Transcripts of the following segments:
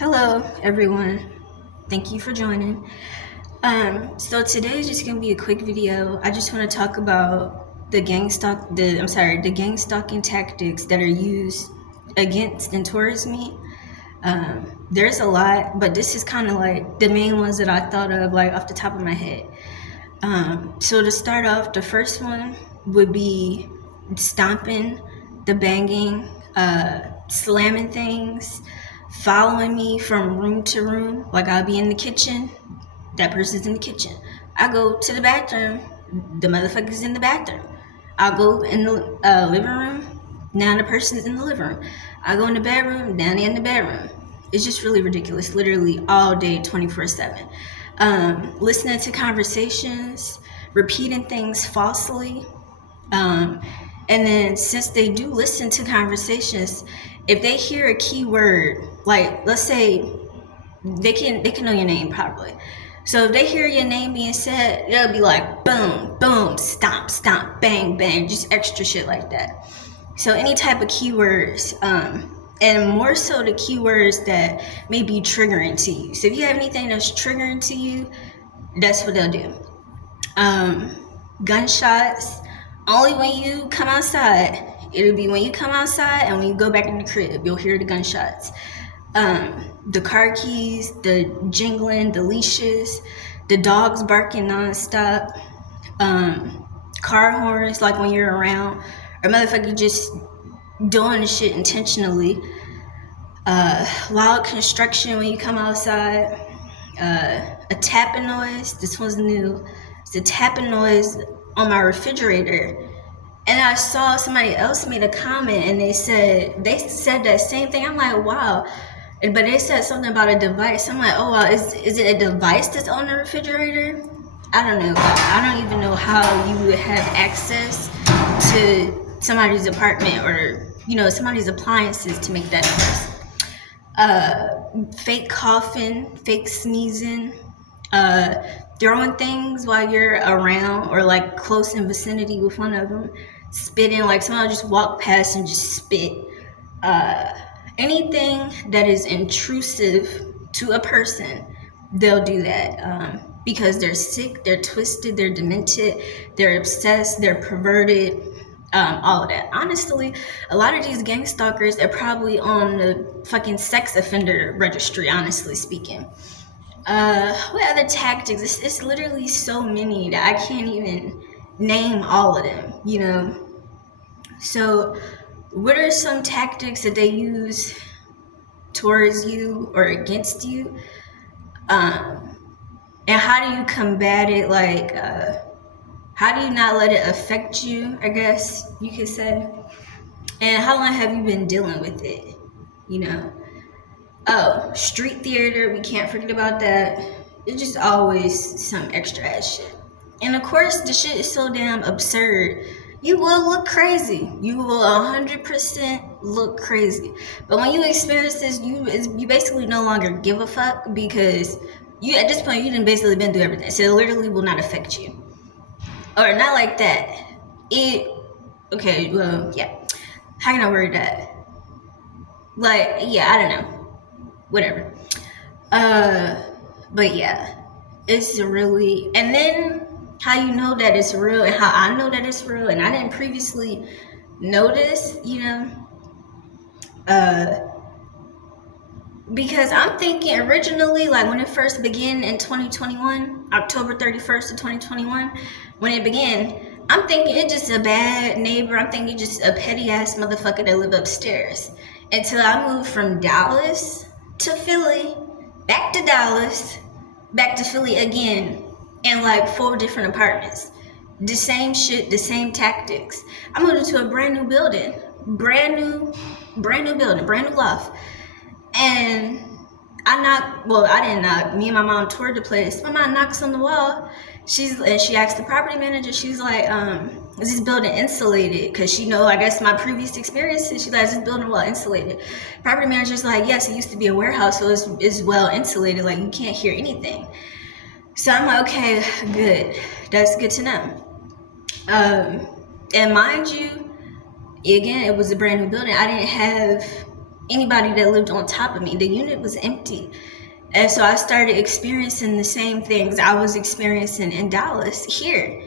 Hello, everyone. Thank you for joining. So today is just gonna be a quick video. I just want to talk about the gangstalking tactics that are used against and towards me. There's a lot, but this is kind of like the main ones that I thought of, like off the top of my head. So to start off, the first one would be stomping, the banging, slamming things, following me from room to room. Like I'll be in the kitchen, that person's in the kitchen. I go to the bathroom, the motherfucker's in the bathroom. I'll go in the living room, now the person's in the living room. I go in the bedroom, now they're in the bedroom. It's just really ridiculous, literally all day, 24/7. Listening to conversations, repeating things falsely. And then since they do listen to conversations, if they hear a key word, like let's say they can know your name probably. So if they hear your name being said, they'll be like boom, boom, stomp, stomp, bang, bang, just extra shit like that. So any type of keywords, and more so the keywords that may be triggering to you. So if you have anything that's triggering to you, that's what they'll do. Gunshots, only when you come outside. It'll be when you come outside and when you go back in the crib, you'll hear the gunshots. The car keys, the jingling, the leashes, the dogs barking nonstop, car horns, like when you're around, or motherfucker just doing the shit intentionally. Loud construction when you come outside. A tapping noise. This one's new. It's a tapping noise on my refrigerator. And I saw somebody else made a comment and they said that same thing. I'm like, wow. But they said something about a device. I'm like, oh wow, is it a device that's on the refrigerator? I don't know. I don't even know how you would have access to somebody's apartment or somebody's appliances to make that noise. Fake coughing, fake sneezing, throwing things while you're around or like close in vicinity with one of them, spitting, like somebody just walk past and just spit. Anything that is intrusive to a person, they'll do that because they're sick, they're twisted, they're demented, they're obsessed, they're perverted. All of that. Honestly, a lot of these gang stalkers are probably on the fucking sex offender registry, honestly speaking. What other tactics? It's literally so many that I can't even name all of them, So what are some tactics that they use towards you or against you? And how do you combat it? Like, how do you not let it affect you, I guess you could say? And how long have you been dealing with it? Oh, street theater, we can't forget about that. It's just always some extra ass shit. And of course, the shit is so damn absurd. You will look crazy. You will 100% look crazy. But when you experience this, you basically no longer give a fuck because you at this point you done basically been through everything. So it literally will not affect you. Or not like that. Okay, well, yeah. How can I word that? Like, yeah, I don't know. Whatever. But yeah, it's really, and then how you know that it's real and how I know that it's real and I didn't previously notice, because I'm thinking originally, like when it first began in 2021, October 31st of 2021, when it began, I'm thinking it's just a bad neighbor. I'm thinking just a petty ass motherfucker that live upstairs. Until I moved from Dallas to Philly, back to Dallas, back to Philly again, in like 4 different apartments. The same shit, the same tactics. I moved into a brand new building, brand new building, brand new loft. And I didn't knock. Me and my mom toured the place. My mom knocks on the wall. She asked the property manager, she's like, is this building insulated? Because she know, I guess, my previous experiences. She's like, is this building well insulated? Property manager's like, yes, it used to be a warehouse, so it's well insulated. Like, you can't hear anything. So I'm like, okay, good. That's good to know. And mind you, again, it was a brand new building. I didn't have anybody that lived on top of me. The unit was empty. And so I started experiencing the same things I was experiencing in Dallas here.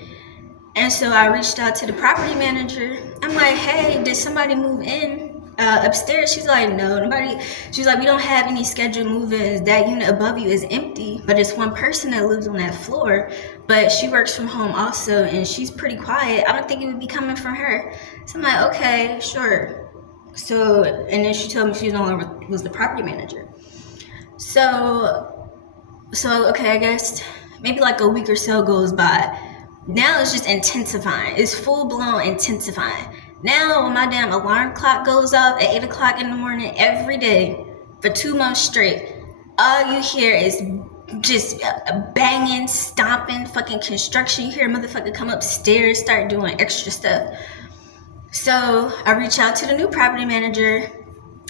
And so I reached out to the property manager. I'm like, hey, did somebody move in upstairs? She's like, no, nobody. She's like, we don't have any scheduled move-ins. That unit above you is empty, but it's one person that lives on that floor, but she works from home also, and she's pretty quiet. I don't think it would be coming from her. So I'm like, okay, sure. So, and then she told me she no longer was the property manager. So okay, I guess maybe like a week or so goes by. Now it's just intensifying. It's full-blown intensifying. Now when my damn alarm clock goes off at 8 o'clock in the morning every day for 2 months straight, all you hear is just banging, stomping, fucking construction. You hear a motherfucker come upstairs, start doing extra stuff. So I reach out to the new property manager.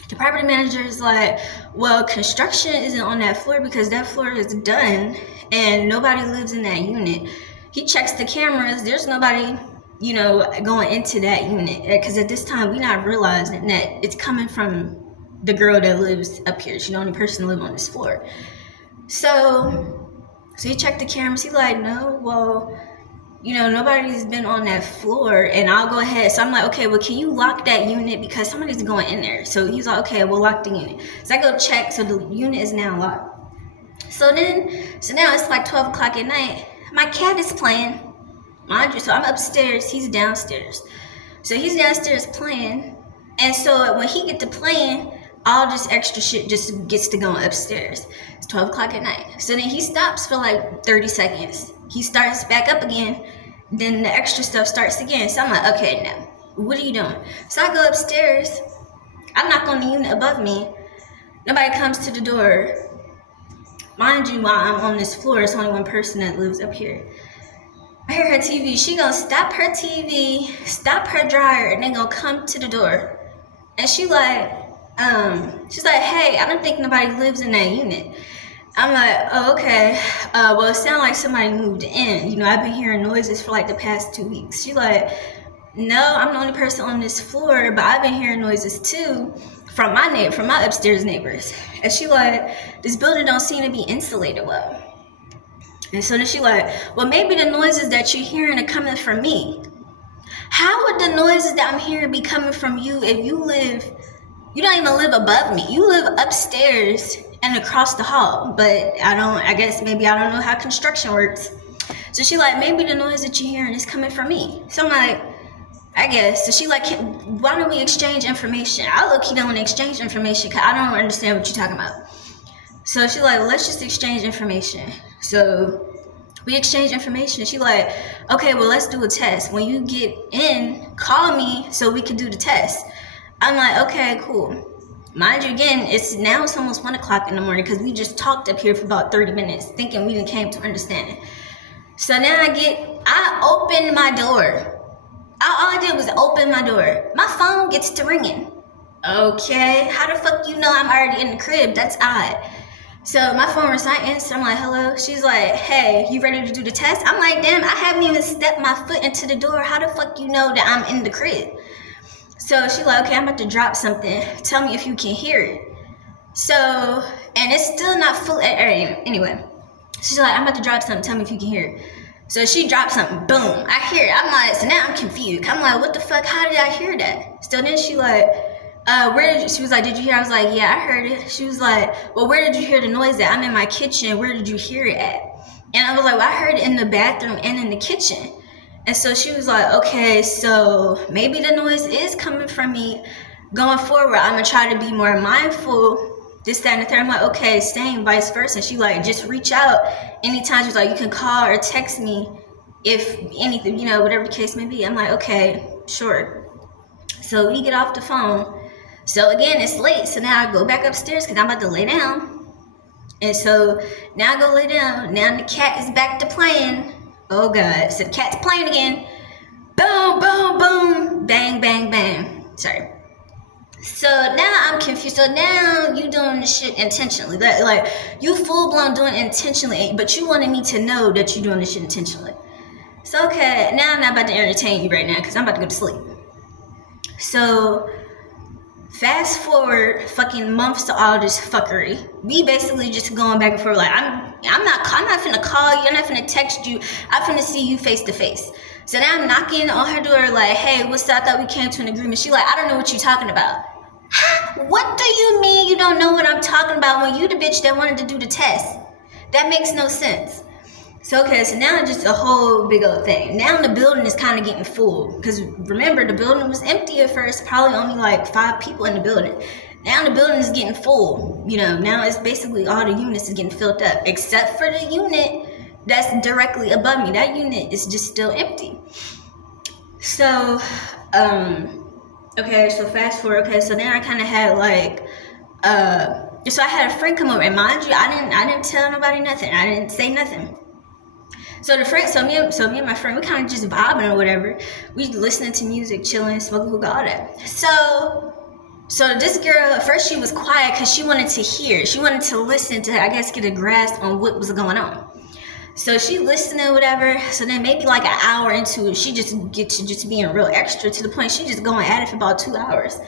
The property manager is like, well, construction isn't on that floor because that floor is done and nobody lives in that unit. He checks the cameras. There's nobody, going into that unit. Because at this time, we're not realizing that it's coming from the girl that lives up here. She's the only person that lives on this floor. So he checked the cameras. He's like, no, well, nobody's been on that floor, and I'll go ahead. So I'm like, okay, well, can you lock that unit because somebody's going in there? So he's like, okay, we'll lock the unit. So I go check, so the unit is now locked. So now it's like 12 o'clock at night. My cat is playing, mind you. So I'm upstairs, he's downstairs. So he's downstairs playing, and so when he get to playing, all this extra shit just gets to going upstairs. It's 12 o'clock at night. So then he stops for like 30 seconds. He starts back up again. Then the extra stuff starts again. So I'm like, okay, now, what are you doing? So I go upstairs. I knock on the unit above me. Nobody comes to the door. Mind you, while I'm on this floor, it's only one person that lives up here. I hear her TV. She gonna stop her TV, stop her dryer, and then gonna come to the door. And she's like, hey, I don't think nobody lives in that unit. I'm like, oh, okay. Well, it sounds like somebody moved in. I've been hearing noises for like the past 2 weeks. She's like, no, I'm the only person on this floor, but I've been hearing noises too from my upstairs neighbors. And she like, this building don't seem to be insulated well. And so then she like, well, maybe the noises that you're hearing are coming from me. How would the noises that I'm hearing be coming from you if you don't even live above me? You live upstairs and across the hall, but I guess maybe I don't know how construction works. So she like, maybe the noise that you're hearing is coming from me. So I'm like, I guess. So she like, why don't we exchange information? I look-key don't want to exchange information because I don't understand what you're talking about. So she like, let's just exchange information. So we exchange information. She like, okay, well, let's do a test. When you get in, call me so we can do the test. I'm like, okay, cool. Mind you, again, it's almost 1 o'clock in the morning because we just talked up here for about 30 minutes thinking we didn't came to understanding. So now I opened my door. All I did was open my door. My phone gets to ringing. Okay, how the fuck you know I'm already in the crib? That's odd. So my phone rings, I answer. I'm like, hello. She's like, hey, you ready to do the test? I'm like, damn, I haven't even stepped my foot into the door. How the fuck you know that I'm in the crib? So she's like, okay, I'm about to drop something. Tell me if you can hear it. So, and it's still not full. Anyway, she's like, I'm about to drop something. Tell me if you can hear it. So she dropped something. Boom. I hear it. I'm like, so now I'm confused. I'm like, what the fuck? How did I hear that? So then she like, she was like, did you hear? I was like, yeah, I heard it. She was like, well, where did you hear the noise at? I'm in my kitchen. Where did you hear it at? And I was like, well, I heard it in the bathroom and in the kitchen. And so she was like, okay, so maybe the noise is coming from me. Going forward, I'm going to try to be more mindful, this, that, and the third. I'm like, okay, same, vice versa. She like, just reach out anytime. She's like, you can call or text me if anything, whatever the case may be. I'm like, okay, sure. So we get off the phone. So again, it's late. So now I go back upstairs because I'm about to lay down. And so now I go lay down. Now the cat is back to playing. Oh God, so the cat's playing again. Boom, boom, boom. Bang, bang, bang. Sorry. So now I'm confused. So now you doing this shit intentionally. Like you full blown doing it intentionally, but you wanted me to know that you're doing this shit intentionally. So okay, now I'm not about to entertain you right now because I'm about to go to sleep. So Fast forward fucking months to all this fuckery. We basically just going back and forth like I'm not finna call you, I'm not finna text you, I'm finna see you face to face. So now I'm knocking on her door like, hey, what's up? I thought we came to an agreement. She like, I don't know what you're talking about. What do you mean you don't know what I'm talking about when you the bitch that wanted to do the test? That makes no sense. So okay, so now just a whole big old thing. Now the building is kind of getting full. Because remember, the building was empty at first. Probably only like 5 people in the building. Now the building is getting full. You know, now it's basically all the units is getting filled up. Except for the unit that's directly above me. That unit is just still empty. So, okay, so fast forward. Okay, so then I kind of had like, so I had a friend come over. And mind you, I didn't tell nobody nothing. I didn't say nothing. So the friend, so me and my friend, we kind of just vibing or whatever. We listening to music, chilling, smoking hookah, all that. So this girl, at first she was quiet because she wanted to hear. She wanted to listen to, I guess, get a grasp on what was going on. So she listening or whatever. So then maybe like an hour into it, she just get to just being real extra to the point she just going at it for about 2 hours.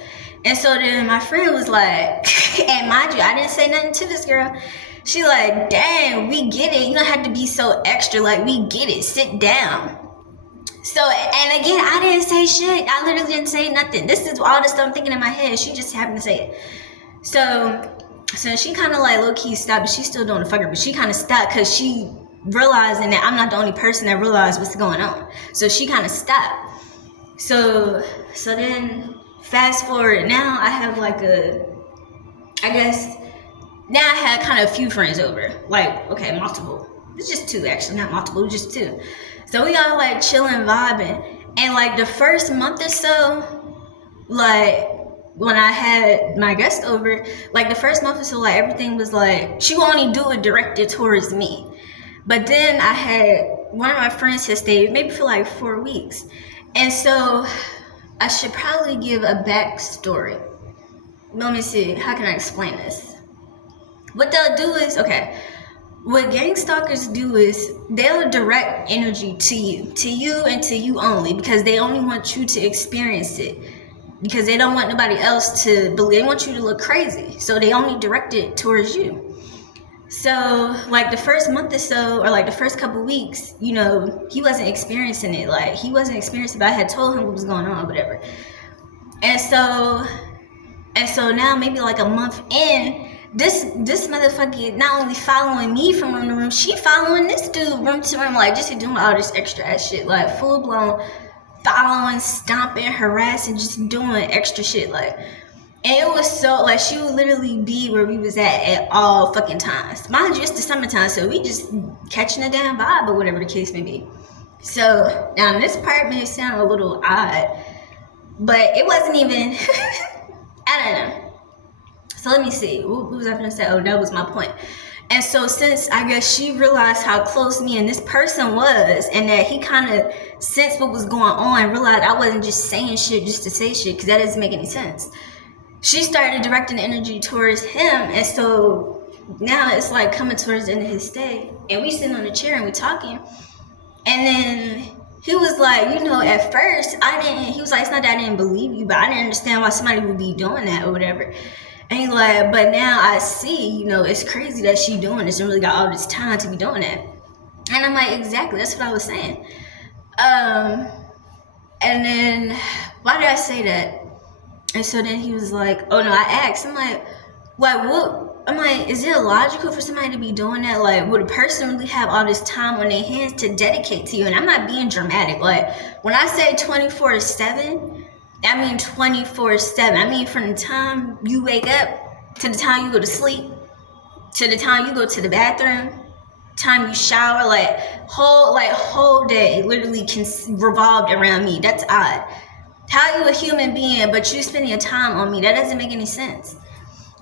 And so then my friend was like, and mind you, I didn't say nothing to this girl. She like, dang, we get it. You don't have to be so extra. Like, we get it. Sit down. So, and again, I didn't say shit. I literally didn't say nothing. This is all the stuff I'm thinking in my head. She just happened to say it. So she kind of like low-key stopped, but she's still doing the fucker. But she kind of stopped because she realizing that I'm not the only person that realized what's going on. So she kind of stopped. So then fast forward. Now I have like now I had kind of a few friends over. Like, okay, multiple. It's just 2 actually, not multiple, just 2. So we all like chilling, vibing. And like the first month or so, like when I had my guest over, like the first month or so, like everything was like, she would only do it directed towards me. But then I had one of my friends had stayed maybe for like 4 weeks. And so I should probably give a backstory. Let me see, how can I explain this? What they'll do is, okay, what Gangstalkers do is they'll direct energy to you and to you only, because they only want you to experience it, because they don't want nobody else to believe. They want you to look crazy, so they only direct it towards you. So like the first month or so, or like the first couple weeks, you know, he wasn't experiencing it. Like he wasn't experiencing it, but I had told him what was going on or whatever. And so now maybe like a month in, this motherfucker not only following me from room to room, she following this dude room to room, like just doing all this extra ass shit, like full blown following, stomping, harassing, just doing extra shit, like. And it was so, like, she would literally be where we was at all fucking times. Mind you, it's the summertime, so we just catching a damn vibe or whatever the case may be. So now this part may sound a little odd, but it wasn't even. I don't know. So let me see. What was I gonna say? Oh, that was my point. And so since I guess she realized how close me and this person was, and that he kind of sensed what was going on, realized I wasn't just saying shit just to say shit, because that doesn't make any sense. She started directing the energy towards him, and so now it's like coming towards the end of his stay, and we sitting on a chair and we talking, and then he was like, you know, at first he was like, it's not that I didn't believe you, but I didn't understand why somebody would be doing that or whatever. And he's like, but now I see, you know, it's crazy that she doing this and really got all this time to be doing that. And I'm like, exactly, that's what I was saying. And then, why did I say that? And so then he was like, oh no, I asked, I'm like, what? I'm like, is it illogical for somebody to be doing that? Like, would a person really have all this time on their hands to dedicate to you? And I'm not being dramatic. Like, when I say 24/7, I mean 24/7. I mean from the time you wake up to the time you go to sleep, to the time you go to the bathroom, time you shower, like whole day literally revolved around me. That's odd. How you a human being, but you spending your time on me? That doesn't make any sense.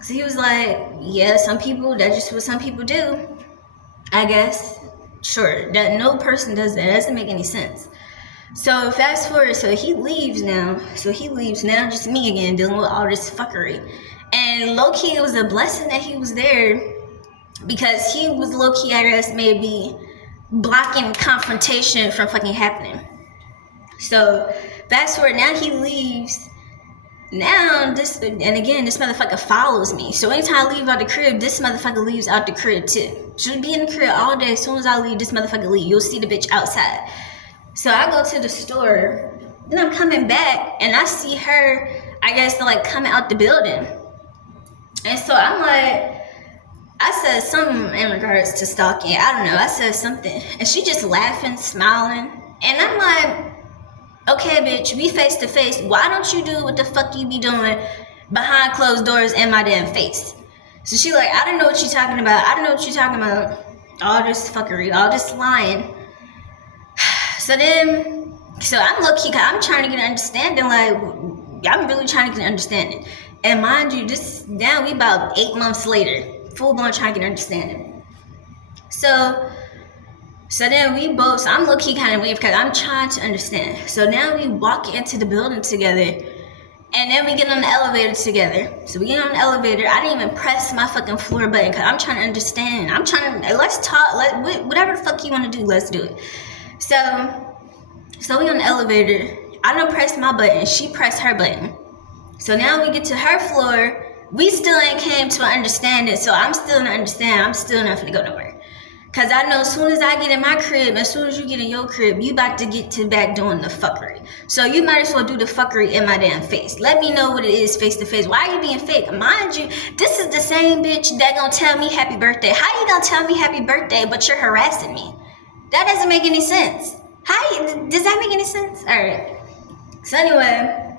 So he was like, yeah, some people, that's just what some people do, I guess. Sure, that no person does that. That doesn't make any sense. So fast forward, so he leaves now. Just me again, dealing with all this fuckery. And low-key, it was a blessing that he was there, because he was low-key, I guess, maybe blocking confrontation from fucking happening. So fast forward, now he leaves. Now this, and again, this motherfucker follows me. So anytime I leave out the crib, this motherfucker leaves out the crib too. She'll be in the crib all day. As soon as I leave, this motherfucker leave. You'll see the bitch outside. So I go to the store, then I'm coming back, and I see her, I guess, like coming out the building. And so I'm like, I said something in regards to stalking. I don't know. I said something, and she just laughing, smiling, and I'm like, okay, bitch, we face to face. Why don't you do what the fuck you be doing behind closed doors in my damn face? So she like, I don't know what you're talking about. I don't know what you're talking about. All this fuckery, all this lying. So I'm low-key, I'm trying to get an understanding, like, I'm really trying to get an understanding. And mind you, now we about 8 months later, full-blown trying to get an understanding. So then I'm low-key kind of weird because I'm trying to understand. So now we walk into the building together, and then we get on the elevator together. So we get on the elevator. I didn't even press my fucking floor button because I'm trying to understand. Let's talk, whatever the fuck you want to do, let's do it. So we on the elevator. I don't press my button. She pressed her button. So now we get to her floor. We still ain't came to an understanding. So I'm still not understanding. I'm still not finna go nowhere. Cause I know as soon as I get in my crib, as soon as you get in your crib, you about to get to back doing the fuckery. So you might as well do the fuckery in my damn face. Let me know what it is face to face. Why are you being fake? Mind you, this is the same bitch that gonna tell me happy birthday. How you gonna tell me happy birthday, but you're harassing me? That doesn't make any sense. Does that make any sense? All right. So anyway,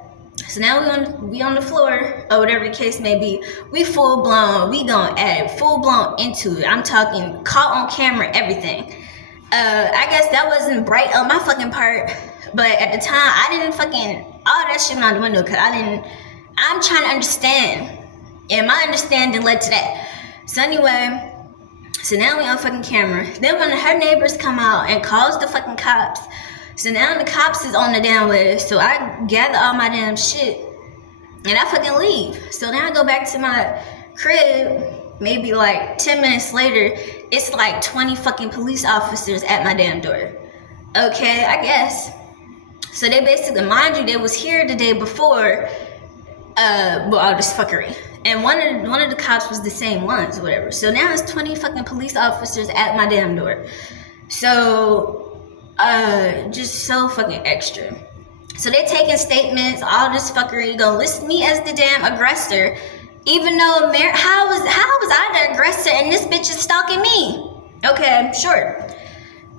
so now we on the floor or whatever the case may be. We full blown. We gonna add it full blown into it. I'm talking caught on camera, everything. I guess that wasn't bright on my fucking part, but at the time I didn't fucking all that shit went out the window because I'm trying to understand, and my understanding led to that. So anyway. So now we on fucking camera. Then when her neighbors come out and calls the fucking cops. So now the cops is on the damn way. So I gather all my damn shit and I fucking leave. So now I go back to my crib. Maybe like 10 minutes later, it's like 20 fucking police officers at my damn door. Okay, I guess. So they basically, mind you, they was here the day before all this fuckery. And one of the cops was the same ones, whatever. So now it's 20 fucking police officers at my damn door. So, just so fucking extra. So they taking statements, all this fuckery, gonna list me as the damn aggressor, even though how was I the aggressor and this bitch is stalking me? Okay, sure.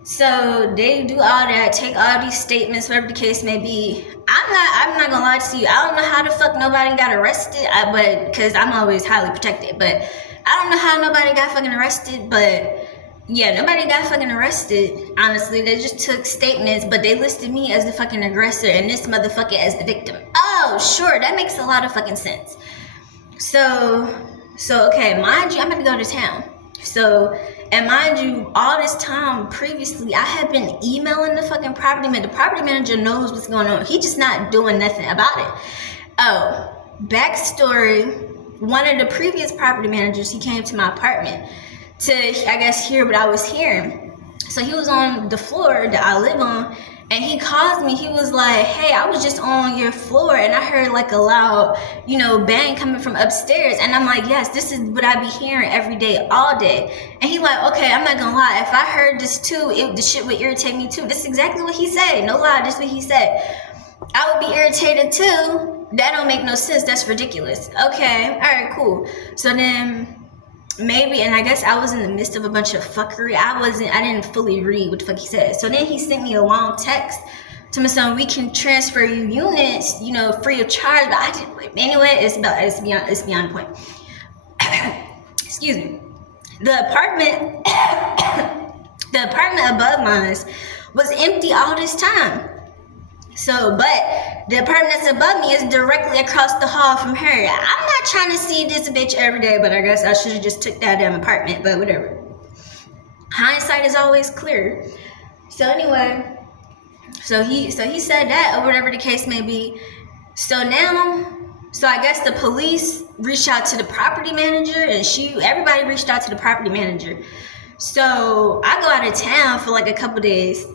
So they do all that, take all these statements, whatever the case may be. I'm not gonna lie to you. I don't know how the fuck nobody got arrested, but because I'm always highly protected. But I don't know how nobody got fucking arrested. But yeah, nobody got fucking arrested. Honestly, they just took statements, but they listed me as the fucking aggressor and this motherfucker as the victim. Oh, sure, that makes a lot of fucking sense. So okay, mind you, I'm about to go to town. So. And mind you, all this time previously, I had been emailing the fucking property manager. The property manager knows what's going on. He just not doing nothing about it. Oh, backstory. One of the previous property managers, he came to my apartment to, I guess, hear what I was hearing. So he was on the floor that I live on, and he called me. He was like, hey, I was just on your floor, and I heard like a loud, bang coming from upstairs. And I'm like, yes, this is what I be hearing every day, all day. And he like, okay, I'm not gonna lie. If I heard this too, the shit would irritate me too. This is exactly what he said. No lie, this is what he said. I would be irritated too. That don't make no sense. That's ridiculous. Okay, all right, cool. So then maybe, and I guess I was in the midst of a bunch of fuckery. I didn't fully read what the fuck he said. So then he sent me a long text to me saying, we can transfer you units, free of charge. But I didn't, anyway, it's beyond the point. Excuse me. The apartment above mine was empty all this time. So, but the apartment that's above me is directly across the hall from her. I'm not trying to see this bitch every day, but I guess I should have just took that damn apartment, but whatever. Hindsight is always clear. So anyway, so he said that, or whatever the case may be. So I guess the police reached out to the property manager, and everybody reached out to the property manager. So I go out of town for like a couple days.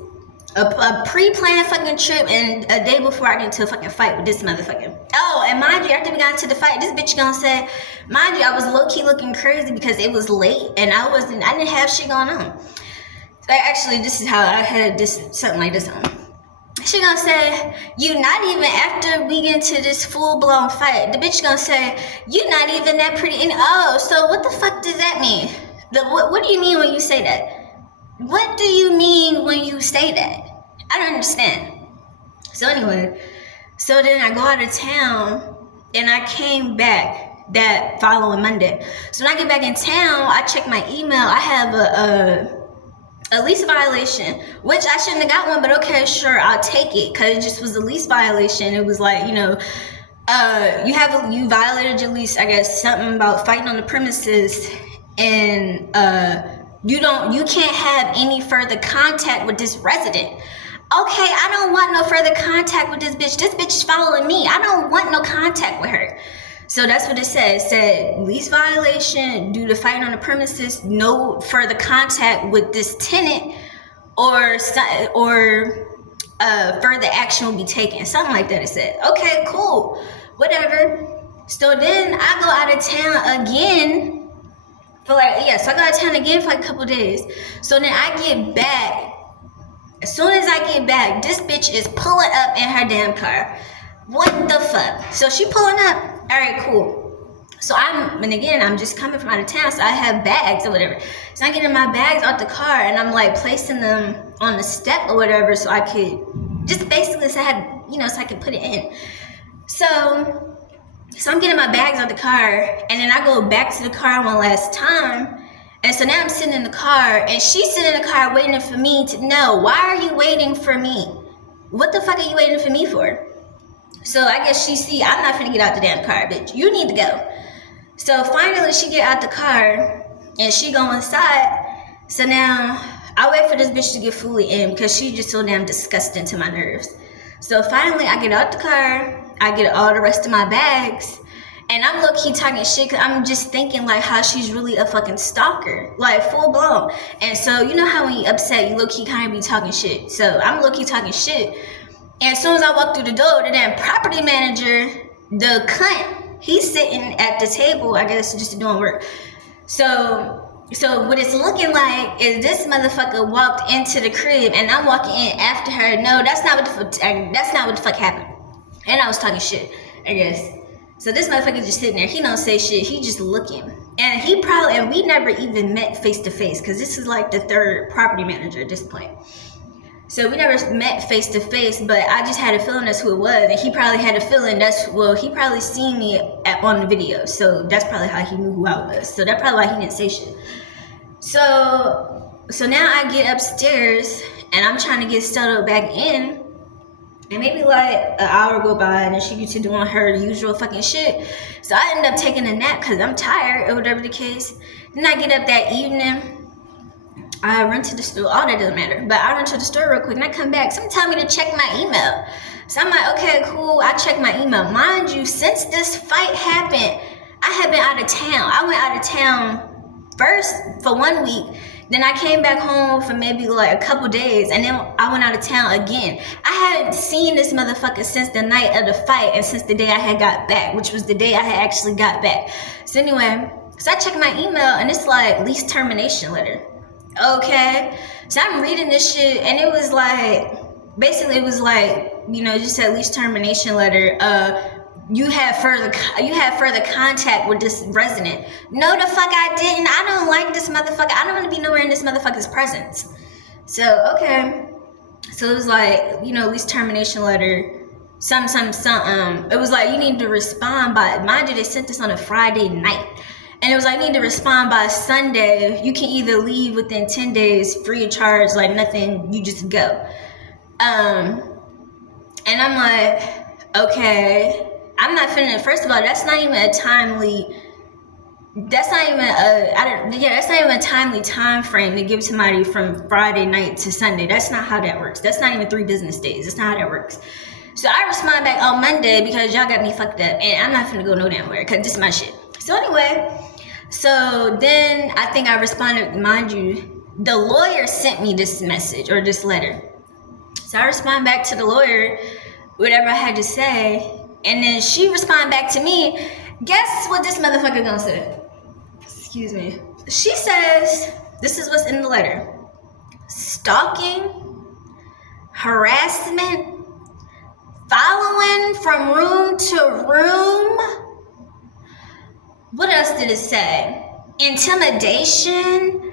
a pre-planned fucking trip, and a day before I get into a fucking fight with this motherfucker. Oh, and mind you, after we got into the fight, this bitch gonna say, mind you, I was low-key looking crazy because it was late and I didn't have shit going on. So actually, this is how I had this, something like this on. She gonna say, you not even, after we get into this full-blown fight, the bitch gonna say, you not even that pretty, and oh, so what the fuck does that mean? What do you mean when you say that? What do you mean when you say that? I don't understand. So anyway, so then I go out of town and I came back that following Monday. So when I get back in town, I check my email. I have a lease violation, which I shouldn't have got one, but okay, sure, I'll take it, because it just was a lease violation. It was like, you know, you violated your lease, I guess, something about fighting on the premises, and you can't have any further contact with this resident. Okay, I don't want no further contact with this bitch. This bitch is following me. I don't want no contact with her. So that's what it said. It said lease violation due to fighting on the premises, no further contact with this tenant, or further action will be taken. Something like that it said. Okay, cool, whatever. So then I go out of town again. So I go out of town again for like a couple days. So then I get back. As soon as I get back, this bitch is pulling up in her damn car. What the fuck? So she pulling up. All right, cool. So I'm just coming from out of town, so I have bags or whatever. So I'm getting my bags out the car, and I'm like placing them on the step or whatever, so I could just basically, so I could put it in. So I'm getting my bags out the car, and then I go back to the car one last time. And so now I'm sitting in the car, and she's sitting in the car waiting for me to know, why are you waiting for me? What the fuck are you waiting for me for? So I guess I'm not finna get out the damn car, bitch. You need to go. So finally she get out the car, and she go inside. So now I wait for this bitch to get fully in, because she's just so damn disgusting to my nerves. So finally I get out the car, I get all the rest of my bags, and I'm low-key talking shit, because I'm just thinking like how she's really a fucking stalker, like full blown. And so you know how when you upset, you low-key kind of be talking shit. So I'm low-key talking shit. And as soon as I walk through the door, the damn property manager, the cunt, he's sitting at the table, I guess, just doing work. So what it's looking like is this motherfucker walked into the crib, and I'm walking in after her. No, that's not what the fuck happened. And I was talking shit, I guess. So this motherfucker just sitting there. He don't say shit. He just looking. And we never even met face to face, because this is like the third property manager at this point. So we never met face to face, but I just had a feeling that's who it was. And he probably had a feeling he probably seen me on the video. So that's probably how he knew who I was. So that's probably why he didn't say shit. So now I get upstairs, and I'm trying to get settled back in. And maybe like an hour go by, and then she gets to doing her usual fucking shit. So I end up taking a nap because I'm tired, or whatever the case. Then I get up that evening. I run to the store. All that doesn't matter. But I run to the store real quick, and I come back. Someone tell me to check my email. So I'm like, okay, cool. I check my email. Mind you, since this fight happened, I have been out of town. I went out of town first for 1 week. Then I came back home for maybe like a couple days, and then I went out of town again. I hadn't seen this motherfucker since the night of the fight, and since the day I had got back, which was the day I had actually got back. So anyway, so I checked my email, and it's like lease termination letter. Okay, so I'm reading this shit, and it was like, basically it was like, just said lease termination letter. You have further contact with this resident. No, the fuck I didn't. I don't like this motherfucker. I don't want to be nowhere in this motherfucker's presence. So okay, so it was like, lease termination letter. Something. It was like, you need to respond by. Mind you, they sent this on a Friday night. And it was like, you need to respond by Sunday. You can either leave within 10 days free of charge, like nothing, you just go. And I'm like, okay, I'm not finna, first of all, that's not even a timely time frame to give somebody from Friday night to Sunday. That's not how that works. That's not even 3 business days. That's not how that works. So I respond back on Monday because y'all got me fucked up, and I'm not finna go no damn where, because this is my shit. So anyway, so then I think I responded, mind you, the lawyer sent me this message or this letter. So I respond back to the lawyer, whatever I had to say, and then she respond back to me. Guess what this motherfucker gonna say? Excuse me. She says, this is what's in the letter. Stalking, harassment, following from room to room. What else did it say? Intimidation,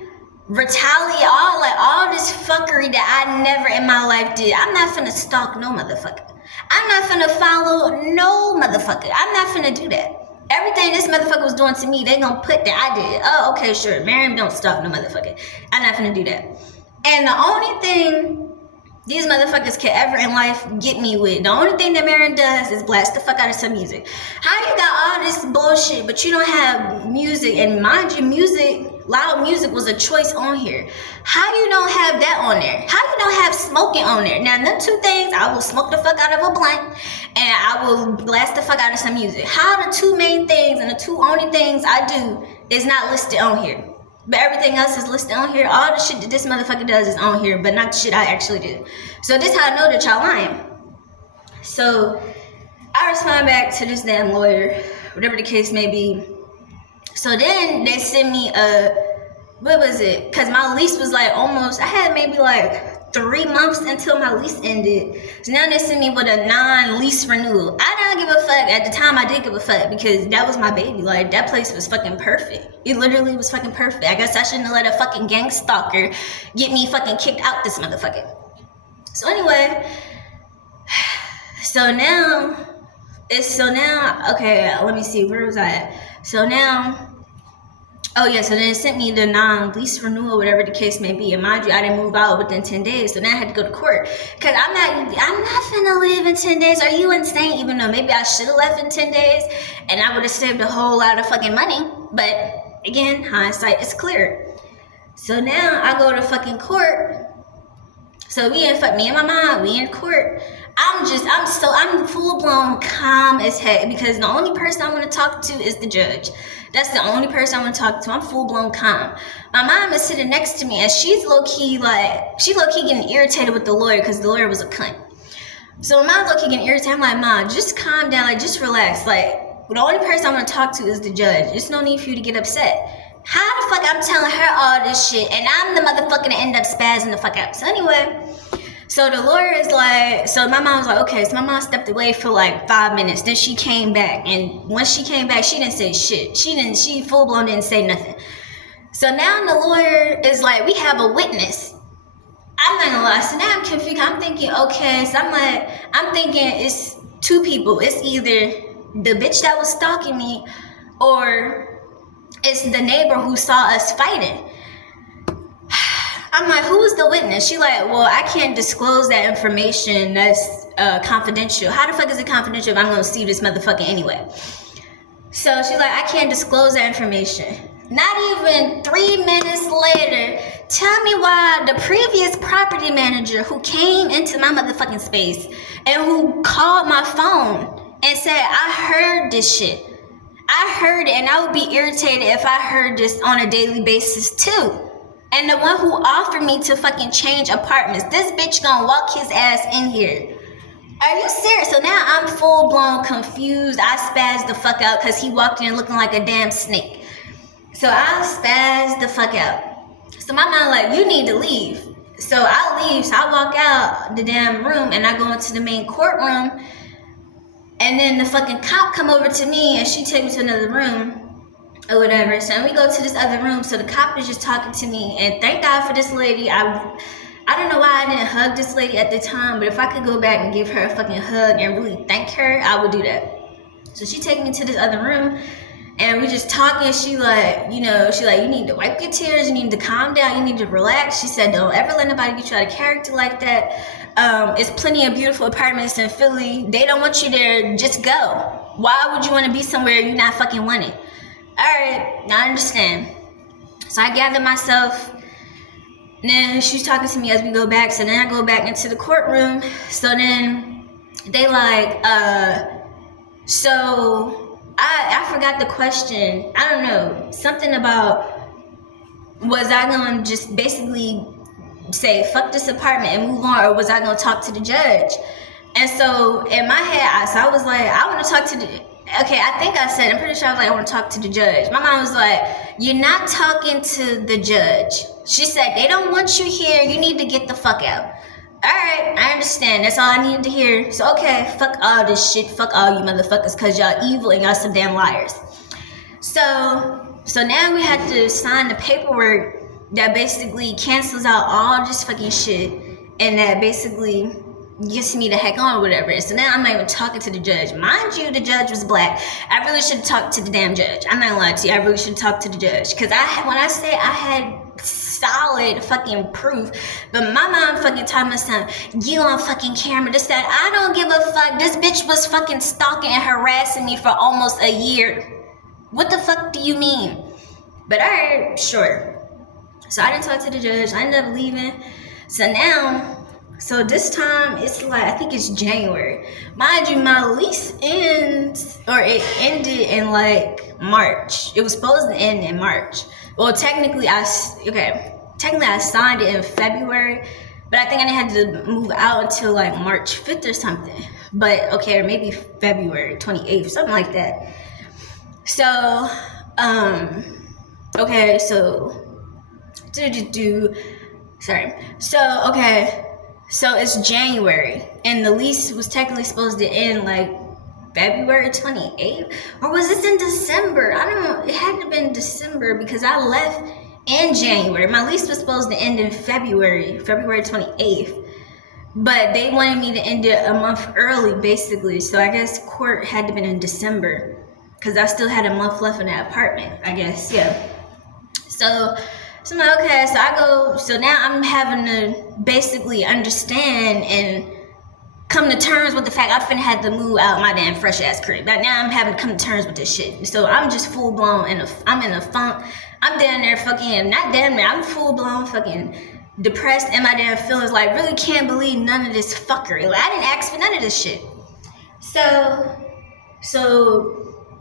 all this fuckery that I never in my life did. I'm not finna stalk no motherfucker. I'm not finna follow no motherfucker. I'm not finna do that. Everything this motherfucker was doing to me, they gonna put that I did. Oh, okay, sure. Miriam don't stalk no motherfucker. I'm not finna do that. And the only thing these motherfuckers can ever in life get me with, the only thing that Miriam does is blast the fuck out of some music. How you got all this bullshit, but you don't have music? And mind you, loud music was a choice on here. How you don't have that on there? How you don't have smoking on there? Now, them two things, I will smoke the fuck out of a blunt, and I will blast the fuck out of some music. How the two main things and the two only things I do is not listed on here? But everything else is listed on here. All the shit that this motherfucker does is on here, but not the shit I actually do. So this how I know that y'all lying. So I respond back to this damn lawyer, whatever the case may be. So then they send me what was it? Because my lease was like almost, I had maybe like 3 months until my lease ended. So now they sent me with a non-lease renewal. I don't give a fuck. At the time I did give a fuck because that was my baby. Like, that place was fucking perfect. It literally was fucking perfect. I guess I shouldn't have let a fucking gang stalker get me fucking kicked out this motherfucker. So anyway, so now, okay, let me see, where was I at? So now, oh yeah, so then it sent me the non-lease renewal, whatever the case may be. And mind you, I didn't move out within 10 days, so now I had to go to court. Cause I'm not finna live in 10 days. Are you insane? Even though maybe I should have left in 10 days and I would have saved a whole lot of fucking money. But again, hindsight is clear. So now I go to fucking court. So me and my mom, we in court. I'm full blown calm as heck because the only person I want to talk to is the judge. That's the only person I want to talk to. I'm full blown calm. My mom is sitting next to me and she's low key getting irritated with the lawyer because the lawyer was a cunt. So my mom's low key getting irritated. I'm like, Mom, just calm down, like just relax. Like, the only person I want to talk to is the judge. There's no need for you to get upset. How the fuck I'm telling her all this shit and I'm the motherfucker that end up spazzing the fuck out? So anyway, so the lawyer is like, so my mom was like, okay. So my mom stepped away for like 5 minutes. Then she came back, and once she came back, she didn't say shit. She full blown didn't say nothing. So now the lawyer is like, we have a witness. I'm not gonna lie. So now I'm confused. I'm thinking, okay. So I'm thinking it's two people. It's either the bitch that was stalking me, or it's the neighbor who saw us fighting. I'm like, who's the witness? She like, well, I can't disclose that information. That's confidential. How the fuck is it confidential if I'm gonna see this motherfucker anyway? So she's like, I can't disclose that information. Not even 3 minutes later, tell me why the previous property manager who came into my motherfucking space and who called my phone and said, I heard this shit. I heard it, and I would be irritated if I heard this on a daily basis too. And the one who offered me to fucking change apartments, this bitch gonna walk his ass in here. Are you serious? So now I'm full blown confused. I spazzed the fuck out because he walked in looking like a damn snake. So I spazzed the fuck out. So my mom like, you need to leave. So I leave. So I walk out the damn room and I go into the main courtroom. And then the fucking cop come over to me and she take me to another room or whatever. So we go to this other room. So the cop is just talking to me. And thank God for this lady. I don't know why I didn't hug this lady at the time, but if I could go back and give her a fucking hug and really thank her, I would do that. So she take me to this other room and we just talking. She like, you need to wipe your tears, you need to calm down, you need to relax. She said, don't ever let nobody get you out of character like that. It's plenty of beautiful apartments in Philly. They don't want you there, just go. Why would you want to be somewhere you're not fucking wanted? Alright, now I understand. So I gather myself. And then she's talking to me as we go back. So then I go back into the courtroom. So then they like, so I forgot the question. I don't know. Something about, was I going to just basically say fuck this apartment and move on, or was I gonna talk to the judge? And so in my head, I was like, I want to talk to the. Okay, I think I said, I'm pretty sure I was like, I want to talk to the judge. My mom was like, you're not talking to the judge. She said, they don't want you here. You need to get the fuck out. All right, I understand. That's all I needed to hear. So, okay, fuck all this shit. Fuck all you motherfuckers, because y'all evil and y'all some damn liars. So now we had to sign the paperwork that basically cancels out all this fucking shit, and that basically gets me the heck on or whatever. So now I'm not even talking to the judge. Mind you, the judge was black. I really should have talked to the damn judge. I'm not lying to you. I really should have talked to the judge. Because when I say I had solid fucking proof, but my mom fucking told me something, you on fucking camera, this, that. I don't give a fuck. This bitch was fucking stalking and harassing me for almost a year. What the fuck do you mean? But alright, sure. So I didn't talk to the judge. I ended up leaving. So this time, it's like, I think it's January. Mind you, my lease it ended in like March. It was supposed to end in March. Well, technically I signed it in February, but I think I didn't have to move out until like March 5th or something. But okay, or maybe February 28th, something like that. So, okay, so, So it's January, and the lease was technically supposed to end like February 28th, or was this in December? I don't know. It had to have been December because I left in January. My lease was supposed to end in February 28th, but they wanted me to end it a month early, basically. So I guess court had to have been in December because I still had a month left in that apartment, I guess, yeah. So I'm like, okay, so now I'm having to basically understand and come to terms with the fact I finna have to move out my damn fresh ass crib. But now I'm having to come to terms with this shit. So I'm just full blown I'm in a funk. I'm down there fucking, not damn near, I'm full blown fucking depressed in my damn feelings. Like, really can't believe none of this fuckery. Like, I didn't ask for none of this shit. So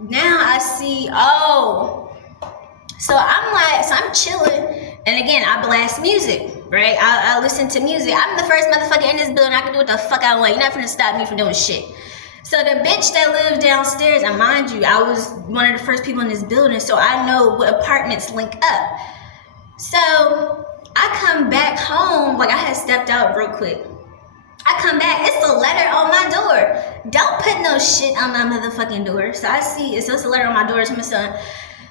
now I see, so I'm chilling, and again, I blast music, right? I listen to music. I'm the first motherfucker in this building. I can do what the fuck I want. You're not gonna stop me from doing shit. So the bitch that lived downstairs, and mind you, I was one of the first people in this building, so I know what apartments link up. So I come back home, like I had stepped out real quick. I come back, it's a letter on my door. Don't put no shit on my motherfucking door. So I see, it's a letter on my door to my son.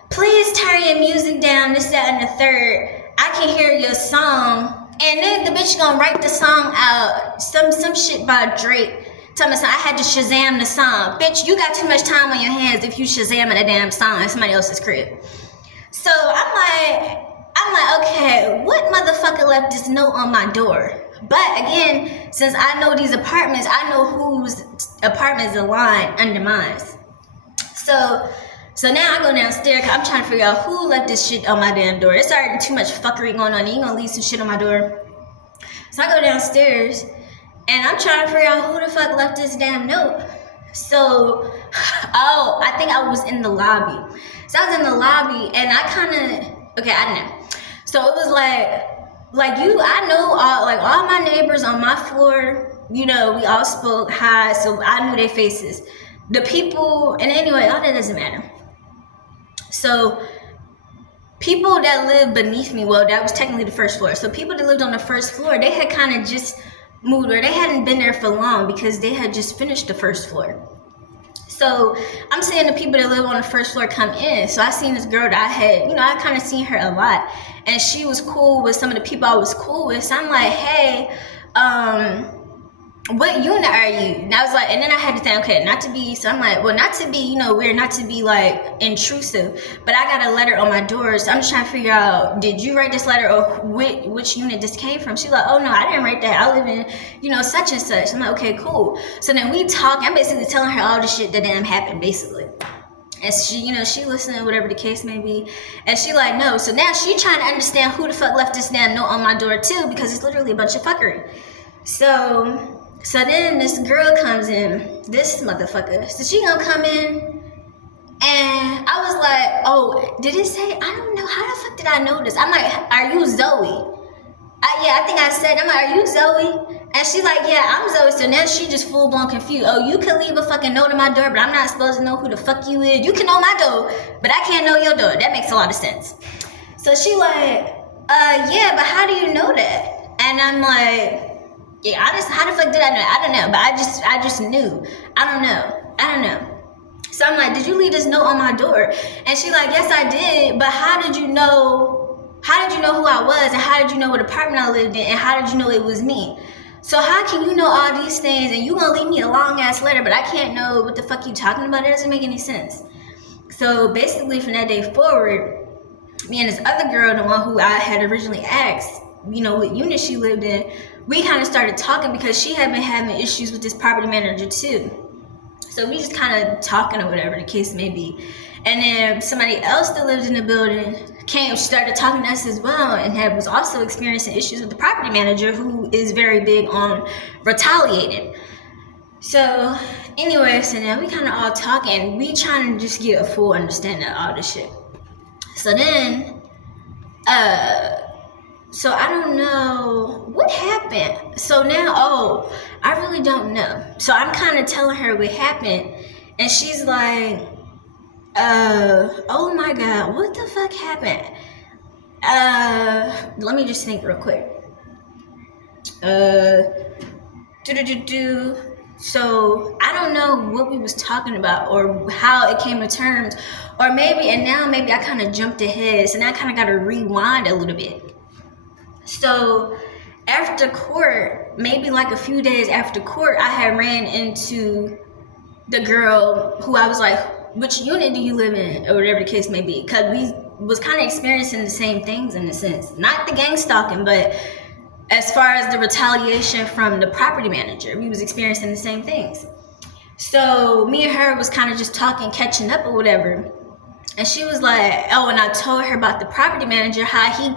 Please turn your music down, this, that, and the third. I can hear your song. And then the bitch gonna write the song out. Some shit by Drake. Tell me, son, I had to Shazam the song. Bitch, you got too much time on your hands if you Shazamming a damn song in somebody else's crib. So I'm like, okay, what motherfucker left this note on my door? But again, since I know these apartments, I know whose apartments align under mine. So now I go downstairs, cause I'm trying to figure out who left this shit on my damn door. It's already too much fuckery going on. You gonna leave some shit on my door? So I go downstairs, and I'm trying to figure out who the fuck left this damn note. So, I think I was in the lobby. So I was in the lobby, and I don't know. So it was I know all my neighbors on my floor, you know, we all spoke hi, so I knew their faces. The people, and anyway, all that doesn't matter. So people that lived beneath me, well, that was technically the first floor. So people that lived on the first floor, they had kind of just moved, or they hadn't been there for long because they had just finished the first floor. So I'm seeing the people that live on the first floor come in. So I seen this girl that I had, I kind of seen her a lot, and she was cool with some of the people I was cool with. So I'm like, hey, what unit are you? And I was like, and then I had to think, okay, not to be, so I'm like, well, not to be, weird, not to be like intrusive, but I got a letter on my door, so I'm just trying to figure out, did you write this letter, or which unit this came from? She's like, oh no, I didn't write that, I live in, such and such. I'm like, okay, cool. So then we talk, I'm basically telling her all the shit that damn happened, basically. And she, she listening, whatever the case may be. And she like, no. So now she trying to understand who the fuck left this damn note on my door too, because it's literally a bunch of fuckery. So then this girl comes in, this motherfucker. So she gonna come in, and I was like, oh, did it say? I don't know. How the fuck did I know this? I'm like, are you Zoe? I think I said, I'm like, are you Zoe? And she's like, yeah, I'm Zoe. So now she just full blown confused. Oh, you can leave a fucking note on my door, but I'm not supposed to know who the fuck you is. You can know my door, but I can't know your door. That makes a lot of sense. So she like, yeah, but how do you know that? And I'm like, yeah, how the fuck did I know? I don't know, but I just knew. I don't know. So I'm like, did you leave this note on my door? And she like, yes, I did, but how did you know who I was, and how did you know what apartment I lived in, and how did you know it was me? So how can you know all these things and you gonna leave me a long ass letter, but I can't know what the fuck you talking about? It doesn't make any sense. So basically from that day forward, me and this other girl, the one who I had originally asked, what unit she lived in, we kind of started talking because she had been having issues with this property manager too. So we just kind of talking or whatever the case may be. And then somebody else that lived in the building started talking to us as well, and was also experiencing issues with the property manager, who is very big on retaliating. So anyway, so now we kind of all talking. We trying to just get a full understanding of all this shit. So then, so I don't know what happened. So now, I really don't know. So I'm kind of telling her what happened, and she's like, oh my god, what the fuck happened? Let me just think real quick. So I don't know what we was talking about or how it came to terms, or maybe I kind of jumped ahead, so now I kind of got to rewind a little bit. So after court, maybe like a few days after court, I had ran into the girl who I was like, which unit do you live in, or whatever the case may be, because we was kind of experiencing the same things in a sense. Not the gang stalking, but as far as the retaliation from the property manager, we was experiencing the same things. So me and her was kind of just talking, catching up or whatever. And she was like, and I told her about the property manager, how he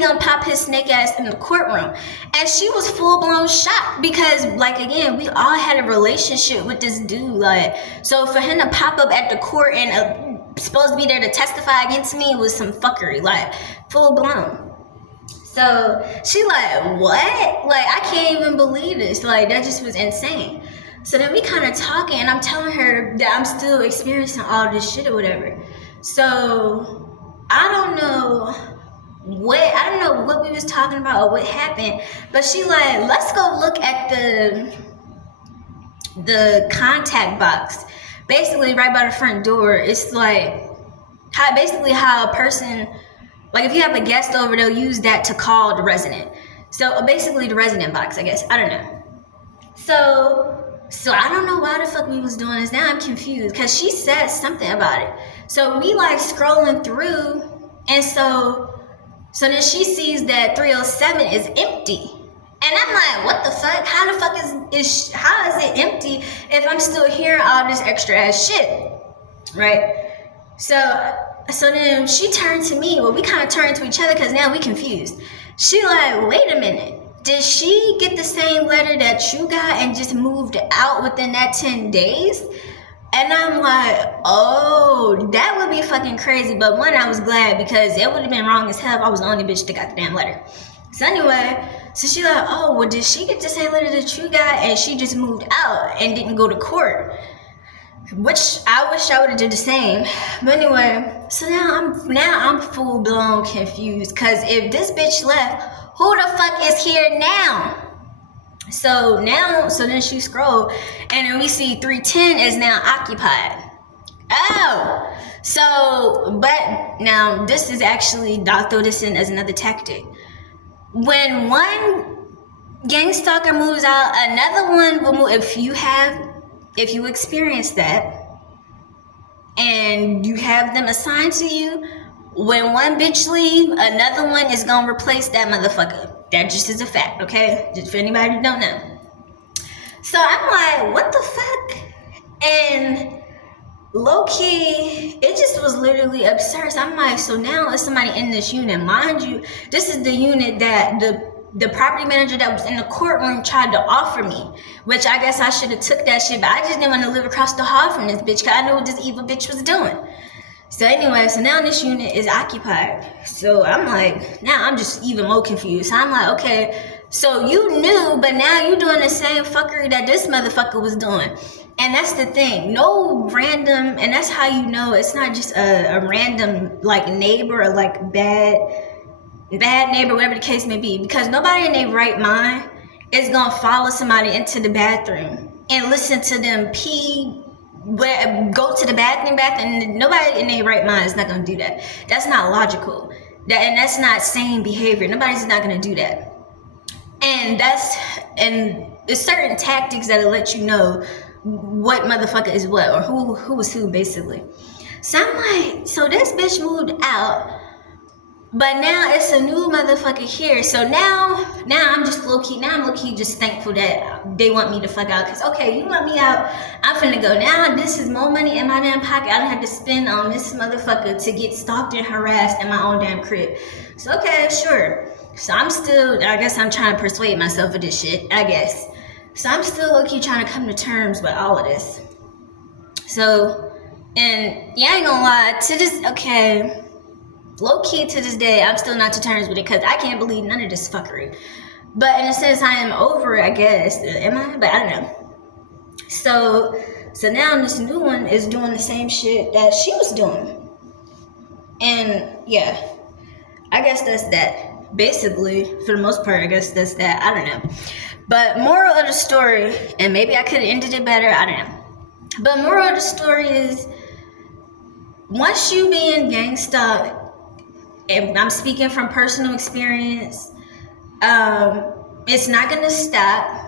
gonna pop his snake ass in the courtroom. And she was full blown shocked because, like, again, we all had a relationship with this dude. Like, so for him to pop up at the court and supposed to be there to testify against me was some fuckery, like, full blown. So she like, what? Like, I can't even believe this. Like, that just was insane. So then we kind of talking, and I'm telling her that I'm still experiencing all this shit or whatever. So I don't know what we was talking about or what happened, but she like, let's go look at the contact box, basically right by the front door. It's like how a person, like if you have a guest over, they'll use that to call the resident. So basically the resident box, I guess. I don't know. So I don't know why the fuck we was doing this. Now I'm confused because she said something about it. So we like scrolling through, and so then she sees that 307 is empty. And I'm like, what the fuck? How the fuck how is it empty if I'm still hearing all this extra ass shit? Right? So then she turned to me. Well, we kind of turned to each other because now we confused. She like, wait a minute. Did she get the same letter that you got and just moved out within that 10 days? And I'm like, oh, that would be fucking crazy. But one, I was glad because it would have been wrong as hell if I was the only bitch that got the damn letter. So anyway, so she like, oh, well, did she get the same letter that you got and she just moved out and didn't go to court? Which I wish I would have did the same. But anyway, so now I'm full blown confused because if this bitch left, who the fuck is here now? So then she scrolled, and then we see 310 is now occupied. Oh, so, but now this is actually, I'll throw this in as another tactic. When one gang stalker moves out, another one will move. If you experience that, and you have them assigned to you, when one bitch leave, another one is gonna replace that motherfucker. That just is a fact, okay? Just for anybody who don't know. So I'm like, what the fuck? And low-key, it just was literally absurd. So I'm like, so now there's somebody in this unit. Mind you, this is the unit that the property manager that was in the courtroom tried to offer me, which I guess I should have took that shit, but I just didn't want to live across the hall from this bitch because I knew what this evil bitch was doing. So anyway, so now this unit is occupied. So I'm like, now I'm just even more confused. So I'm like, okay, so you knew, but now you doing the same fuckery that this motherfucker was doing. And that's the thing. No random, and that's how you know it's not just a random like neighbor or like bad neighbor, whatever the case may be. Because nobody in their right mind is gonna follow somebody into the bathroom and listen to them pee, go to the bathroom, and nobody in their right mind is not gonna do that. That's not logical. And that's not sane behavior. Nobody's not gonna do that. And there's certain tactics that'll let you know what motherfucker is what, or who is who, basically. So I'm like, so this bitch moved out, but now it's a new motherfucker here. So now I'm just low-key, just thankful that they want me to fuck out. Because, okay, you want me out, I'm finna go. Now this is more money in my damn pocket. I don't have to spend on this motherfucker to get stalked and harassed in my own damn crib. So, okay, sure. So I guess I'm trying to persuade myself of this shit, I guess. So I'm still low-key trying to come to terms with all of this. So, and yeah, I ain't gonna lie, low-key to this day, I'm still not to terms with it because I can't believe none of this fuckery. But in a sense, I am over it, I guess. Am I? But I don't know. So now this new one is doing the same shit that she was doing. And yeah, I guess that's that. Basically, for the most part, I guess that's that. I don't know. But moral of the story, and maybe I could have ended it better, I don't know. But moral of the story is, once you being gang stalked, and I'm speaking from personal experience, it's not gonna stop.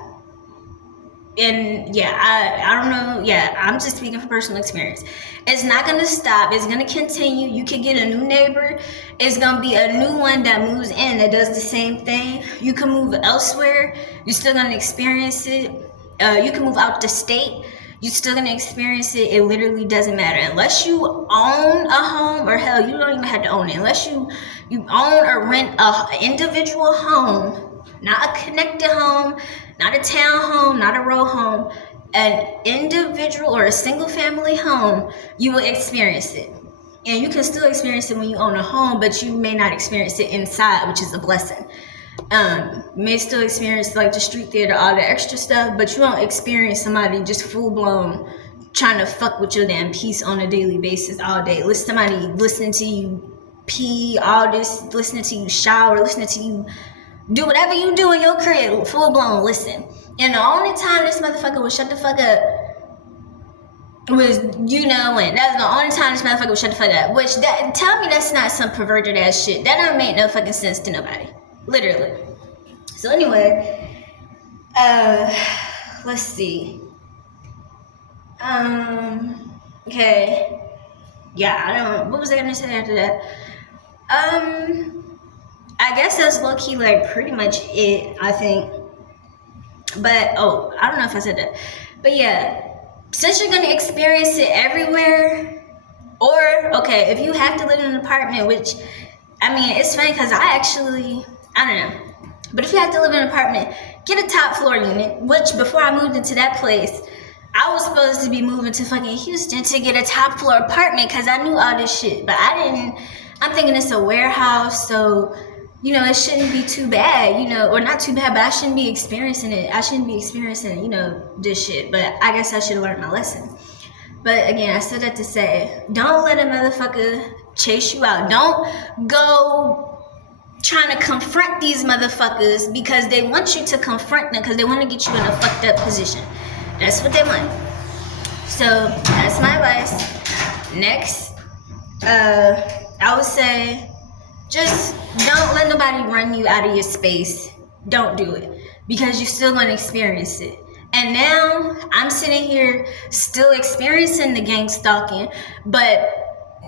And yeah, I don't know. Yeah, I'm just speaking from personal experience. It's not gonna stop. It's gonna continue. You can get a new neighbor. It's gonna be a new one that moves in that does the same thing. You can move elsewhere. You're still gonna experience it. You can move out the state. You're still gonna experience it. It literally doesn't matter unless you own a home, or hell, you don't even have to own it. Unless you own or rent a individual home, not a connected home, not a town home, not a row home, an individual or a single family home, you will experience it. And you can still experience it when you own a home, but you may not experience it inside, which is a blessing. You may still experience like the street theater, all the extra stuff, but you won't experience somebody just full blown trying to fuck with your damn peace on a daily basis all day. Somebody listening to you pee, all this, listening to you shower, listening to you do whatever you do in your crib, full blown listen. And the only time this motherfucker would shut the fuck up was, when. That's the only time this motherfucker would shut the fuck up. Tell me that's not some perverted ass shit. That don't make no fucking sense to nobody. Literally. So anyway, let's see. Okay. Yeah, what was I gonna say after that? I guess that's low-key like pretty much it, I think. But I don't know if I said that. But yeah, since you're gonna experience it everywhere, or okay, if you have to live in an apartment, which I mean, it's funny because I don't know. But if you have to live in an apartment, get a top floor unit, which before I moved into that place, I was supposed to be moving to fucking Houston to get a top floor apartment because I knew all this shit. But I didn't. I'm thinking it's a warehouse, so, it shouldn't be too bad, or not too bad, but I shouldn't be experiencing it. I shouldn't be experiencing, this shit. But I guess I should have learned my lesson. But again, I said that to say, don't let a motherfucker chase you out. Don't go trying to confront these motherfuckers because they want you to confront them because they want to get you in a fucked up position. That's what they want. So that's my advice. Next, I would say just don't let nobody run you out of your space. Don't do it because you're still going to experience it. And now I'm sitting here still experiencing the gang stalking, but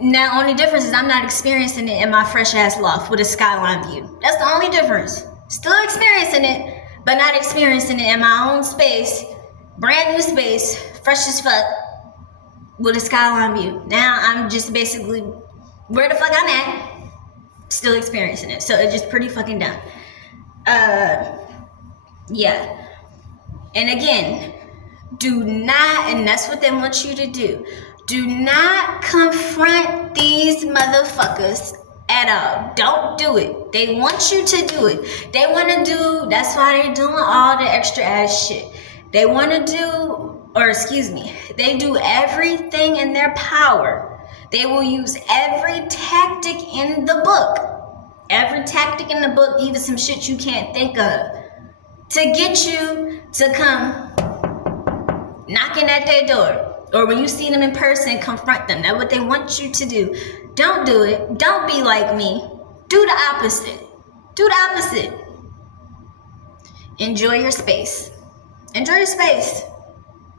now only difference is I'm not experiencing it in my fresh ass loft with a skyline view. That's the only difference. Still experiencing it, but not experiencing it in my own space, brand new space, fresh as fuck, with a skyline view. Now I'm just basically where the fuck I'm at, still experiencing it. So it's just pretty fucking dumb. Yeah. And again, do not, and that's what they want you to do, Do not confront these motherfuckers at all. Don't do it. They want you to do it. They want to do, that's why they're doing all the extra ass shit. They want to do, they do everything in their power. They will use every tactic in the book. Every tactic in the book, even some shit you can't think of, to get you to come knocking at their door. Or when you see them in person, confront them. That's what they want you to do. Don't do it. Don't be like me. Do the opposite. Do the opposite. Enjoy your space. Enjoy your space.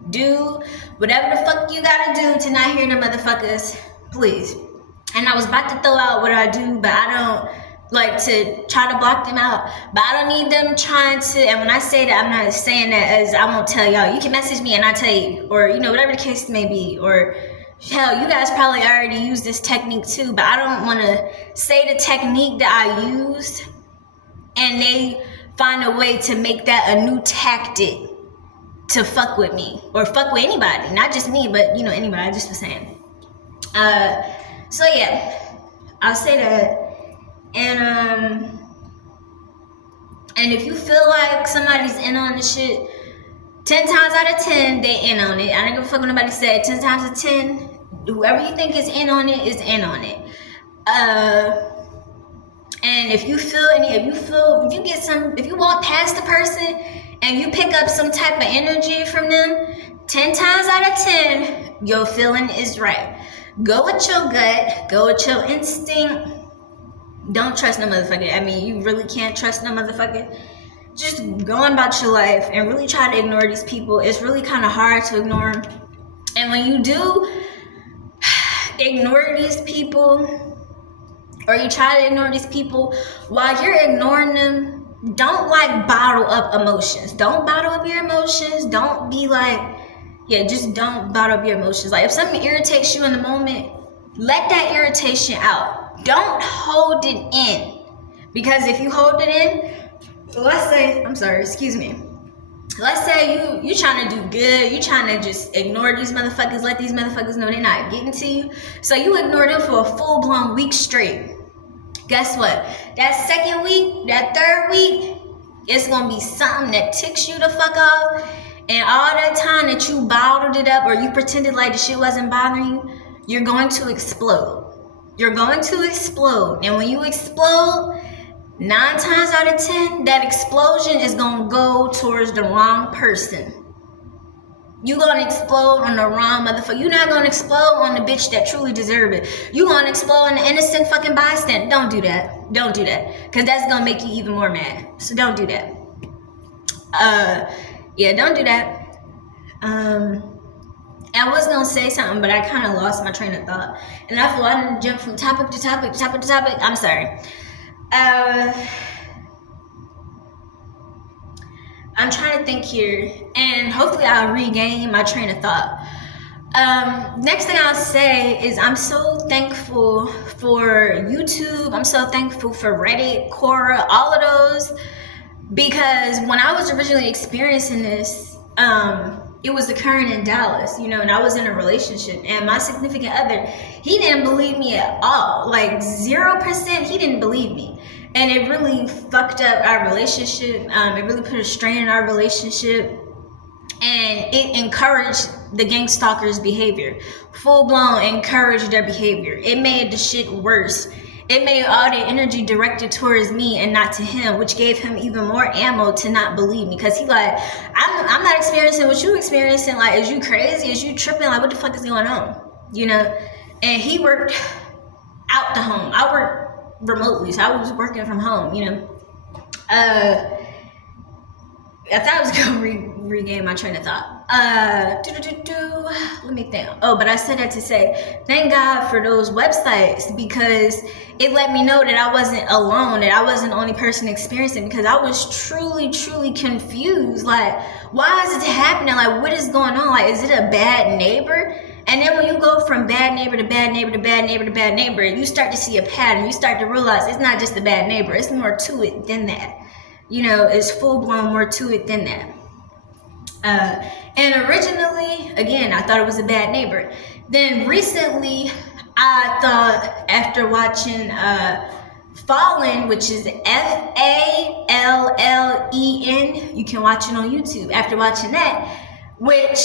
Do whatever the fuck you gotta do to not hear them motherfuckers. Please. And I was about to throw out what I do, but I don't like to try to block them out. But I don't need them trying to, and when I say that, I'm not saying that as I won't tell y'all. You can message me and I tell you, or whatever the case may be, or hell, you guys probably already use this technique too, but I don't want to say the technique that I used and they find a way to make that a new tactic to fuck with me or fuck with anybody, not just me, but anybody. I just was saying. So yeah, I'll say that. And if you feel like somebody's in on the shit, 10 times out of 10, they in on it. I don't give a fuck what nobody said. 10 times out of 10, whoever you think is in on it is in on it. And if you walk past the person and you pick up some type of energy from them, 10 times out of 10, your feeling is right. Go with your gut. Go with your instinct. Don't trust no motherfucker. I mean, you really can't trust no motherfucker. Just go on about your life and really try to ignore these people. It's really kind of hard to ignore them. And when you do ignore these people, or you try to ignore these people, while you're ignoring them, don't bottle up emotions. Don't bottle up your emotions. Don't be just don't bottle up your emotions. Like if something irritates you in the moment, let that irritation out. Don't hold it in. Because if you hold it in, let's say you trying to do good, you trying to just ignore these motherfuckers, let these motherfuckers know they're not getting to you. So you ignore them for a full-blown week straight. Guess what? That second week, that third week, it's going to be something that ticks you the fuck off. And all that time that you bottled it up or you pretended like the shit wasn't bothering you, you're going to explode. You're going to explode. And when you explode, 9 times out of 10, that explosion is going to go towards the wrong person. You're going to explode on the wrong motherfucker. You're not going to explode on the bitch that truly deserve it. You're going to explode on the innocent fucking bystander. Don't do that. Don't do that. Because that's going to make you even more mad. So don't do that. Don't do that. I was going to say something, but I kind of lost my train of thought. And I feel I didn't jump from topic to topic to topic to topic. I'm sorry. I'm trying to think here, and hopefully I'll regain my train of thought. Next thing I'll say is I'm so thankful for YouTube. I'm so thankful for Reddit, Quora, all of those, because when I was originally experiencing this, it was occurring in Dallas, and I was in a relationship, and my significant other, he didn't believe me at all. 0%, he didn't believe me. And it really fucked up our relationship. It really put a strain in our relationship. And it encouraged the Gangstalkers' behavior. Full blown encouraged their behavior. It made the shit worse. It made all the energy directed towards me and not to him, which gave him even more ammo to not believe me. Because he I'm not experiencing what you experiencing. Is you crazy? Is you tripping? What the fuck is going on? And he worked out the home. I worked remotely, so I was working from home, I thought I was gonna regain my train of thought. Let me think. Oh, but I said that to say thank God for those websites, because it let me know that I wasn't alone, that I wasn't the only person experiencing, because I was truly confused. Why is it happening? What is going on? Is it a bad neighbor? And then when you go from bad neighbor to bad neighbor to bad neighbor to bad neighbor, you start to see a pattern. You start to realize it's not just a bad neighbor. It's more to it than that. It's full-blown more to it than that. And originally, again, I thought it was a bad neighbor. Then recently, I thought after watching Fallen, which is Fallen, you can watch it on YouTube. After watching that, which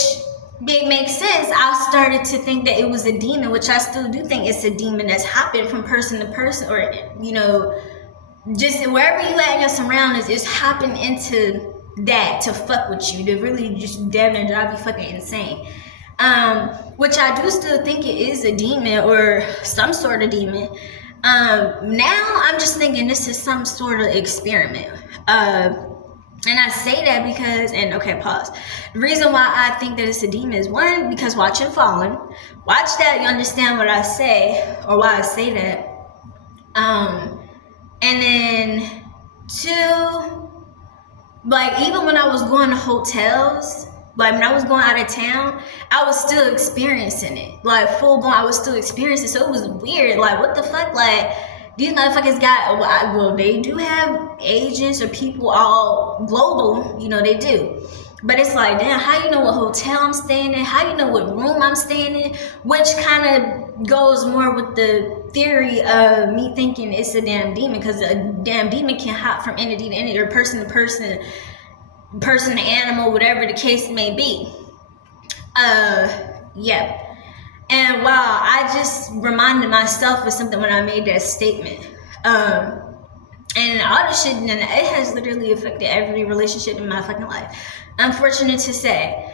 it makes sense, I started to think that it was a demon, which I still do think it's a demon that's hopping from person to person, or just wherever you at in your surroundings, it's hopping into that to fuck with you, to really just damn near drive you fucking insane. Which I do still think it is a demon or some sort of demon. Now I'm just thinking this is some sort of experiment. And I say that because, and okay, pause. The reason why I think that it's a demon is, one, because watching Fallen. Watch that, you understand what I say, or why I say that. And then two, like even when I was going to hotels, like when I was going out of town, I was still experiencing it. Like full blown, I was still experiencing it. So it was weird. Like what the fuck? Like these motherfuckers got, well, they do have agents or people all global, they do. But it's like, damn, how you know what hotel I'm staying in? How you know what room I'm staying in? Which kind of goes more with the theory of me thinking it's a damn demon, because a damn demon can hop from entity to entity, or person to person, person to animal, whatever the case may be. Yeah. And wow, I just reminded myself of something when I made that statement. And all this shit, and it has literally affected every relationship in my fucking life. Unfortunate to say,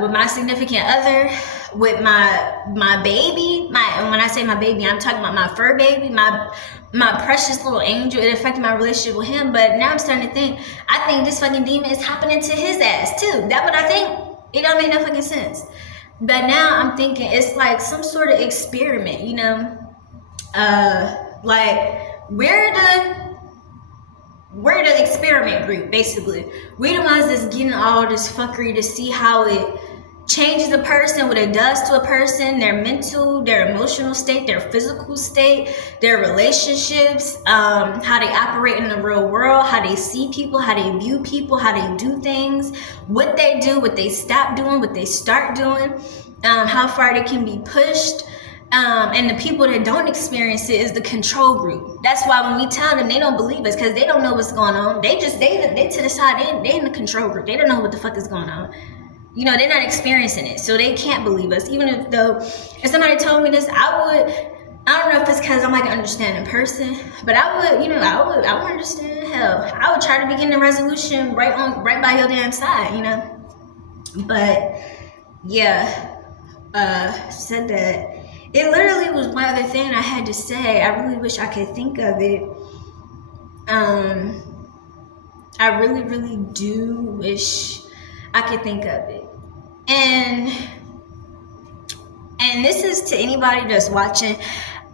with my significant other, with my baby, and when I say my baby, I'm talking about my fur baby, my precious little angel. It affected my relationship with him. But now I'm starting to think, I think this fucking demon is hopping into his ass too. That's what I think. It don't make no fucking sense. But now I'm thinking it's like some sort of experiment, like we're the experiment group, basically. We're the ones that's getting all this fuckery to see how it changes a person, what it does to a person, their mental, their emotional state, their physical state, their relationships, how they operate in the real world, how they see people, how they view people, how they do things, what they do, what they stop doing, what they start doing, how far they can be pushed. And the people that don't experience it is the control group. That's why when we tell them, they don't believe us, because they don't know what's going on. They to the side, they in the control group. They don't know what the fuck is going on. They're not experiencing it, so they can't believe us. Even if somebody told me this, I don't know if it's because I'm like an understanding person, but I would understand. Hell, I would try to begin the resolution right by your damn side, But yeah, said that. It literally was one other thing I had to say. I really wish I could think of it. I really, really do wish I could think of it. And this is to anybody that's watching.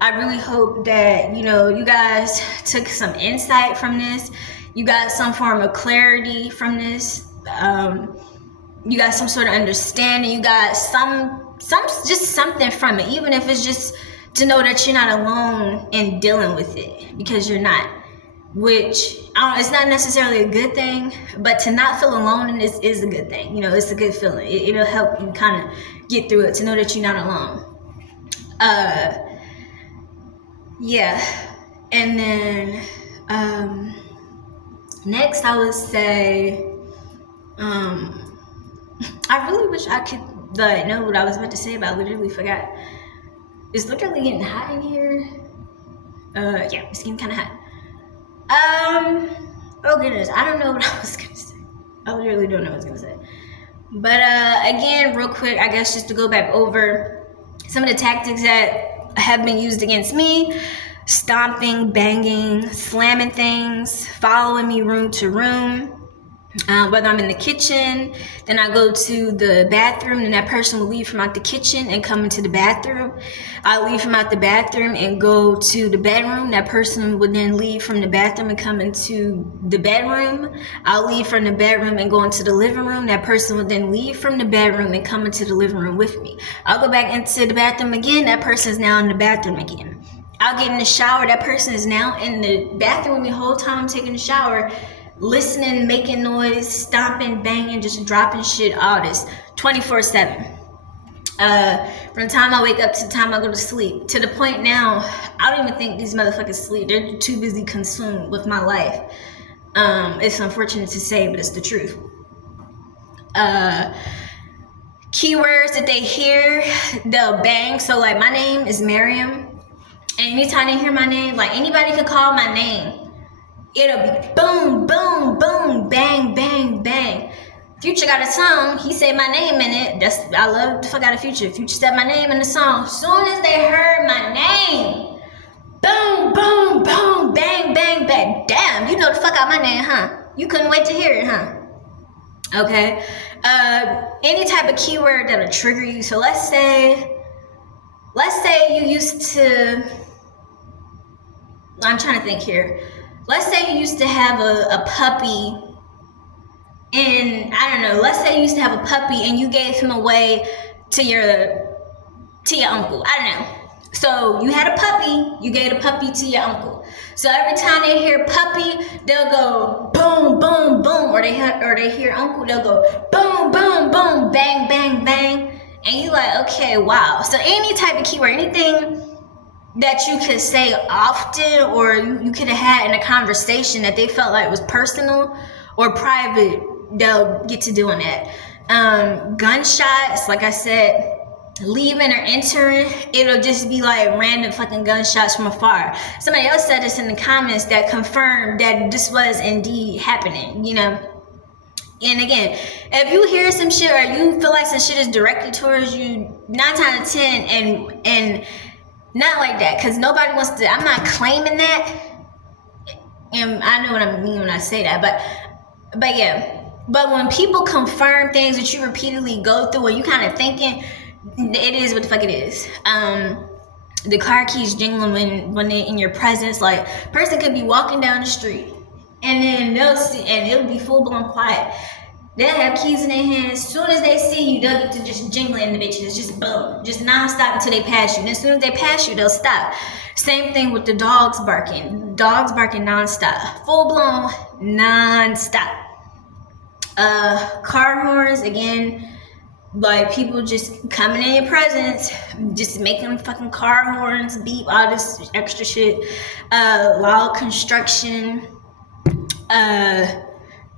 I really hope that, you guys took some insight from this. You got some form of clarity from this. You got some sort of understanding. You got just something from it, even if it's just to know that you're not alone in dealing with it, because you're not. Which it's not necessarily a good thing, but to not feel alone in this is a good thing. It's a good feeling. It'll help you kind of get through it, to know that you're not alone. Yeah. And then next I would say, I really wish I could know what I was about to say, but I literally forgot. It's literally getting hot in here. Yeah, it's getting kind of hot. Oh goodness, I don't know what I was gonna say. I literally don't know what I was gonna say. But again, real quick, I guess just to go back over some of the tactics that have been used against me: stomping, banging, slamming things, following me room to room. Whether I'm in the kitchen, then I go to the bathroom, and that person will leave from out the kitchen and come into the bathroom. I leave from out the bathroom and go to the bedroom. That person would then leave from the bathroom and come into the bedroom. I'll leave from the bedroom and go into the living room. That person would then leave from the bedroom and come into the living room with me. I'll go back into the bathroom again. That person is now in the bathroom again. I'll get in the shower. That person is now in the bathroom with me the whole time I'm taking the shower, listening, making noise, stomping, banging, just dropping shit, all this 24/7. From the time I wake up to the time I go to sleep, to the point now, I don't even think these motherfuckers sleep. They're too busy consumed with my life. It's unfortunate to say, but it's the truth. Keywords that they hear, they'll bang. So like, my name is Miriam, and anytime they hear my name, like anybody could call my name, it'll be boom, boom, boom, bang, bang, bang. Future got a song, he said my name in it. I love the fuck out of Future. Future said my name in the song. Soon as they heard my name, boom, boom, boom, bang, bang, bang. Damn, you know the fuck out my name, huh? You couldn't wait to hear it, huh? Okay. Any type of keyword that'll trigger you. So let's say you used to, I'm trying to think here. Let's say you used to have a puppy, and I don't know, let's say you used to have a puppy and you gave him away to your uncle. I don't know. So you had a puppy, you gave a puppy to your uncle. So every time they hear puppy, they'll go boom, boom, boom, or they hear uncle, they'll go boom, boom, boom, bang, bang, bang. And you like, okay, wow. So any type of keyword, anything that you could say often, or you could have had in a conversation that they felt like was personal or private, they'll get to doing that. Gunshots, like I said, leaving or entering, it'll just be like random fucking gunshots from afar. Somebody else said this in the comments that confirmed that this was indeed happening, you know. And again, if you hear some shit or you feel like some shit is directed towards you, 9 times out of 10, and not like that, because nobody wants to, I'm not claiming that, and I know what I mean when I say that, but yeah. But when people confirm things that you repeatedly go through and you kind of thinking, it is what the fuck it is. The car keys jingling when they're in your presence. Like, person could be walking down the street and then they'll see, and it'll be full blown quiet. They'll have keys in their hands. As soon as they see you, they'll get to just jingling the bitches. Just boom, just non-stop until they pass you. And as soon as they pass you, they'll stop. Same thing with the dogs barking. Dogs barking non-stop, full blown non-stop. Car horns, again, like people just coming in your presence, just making fucking car horns beep, all this extra shit. Loud construction,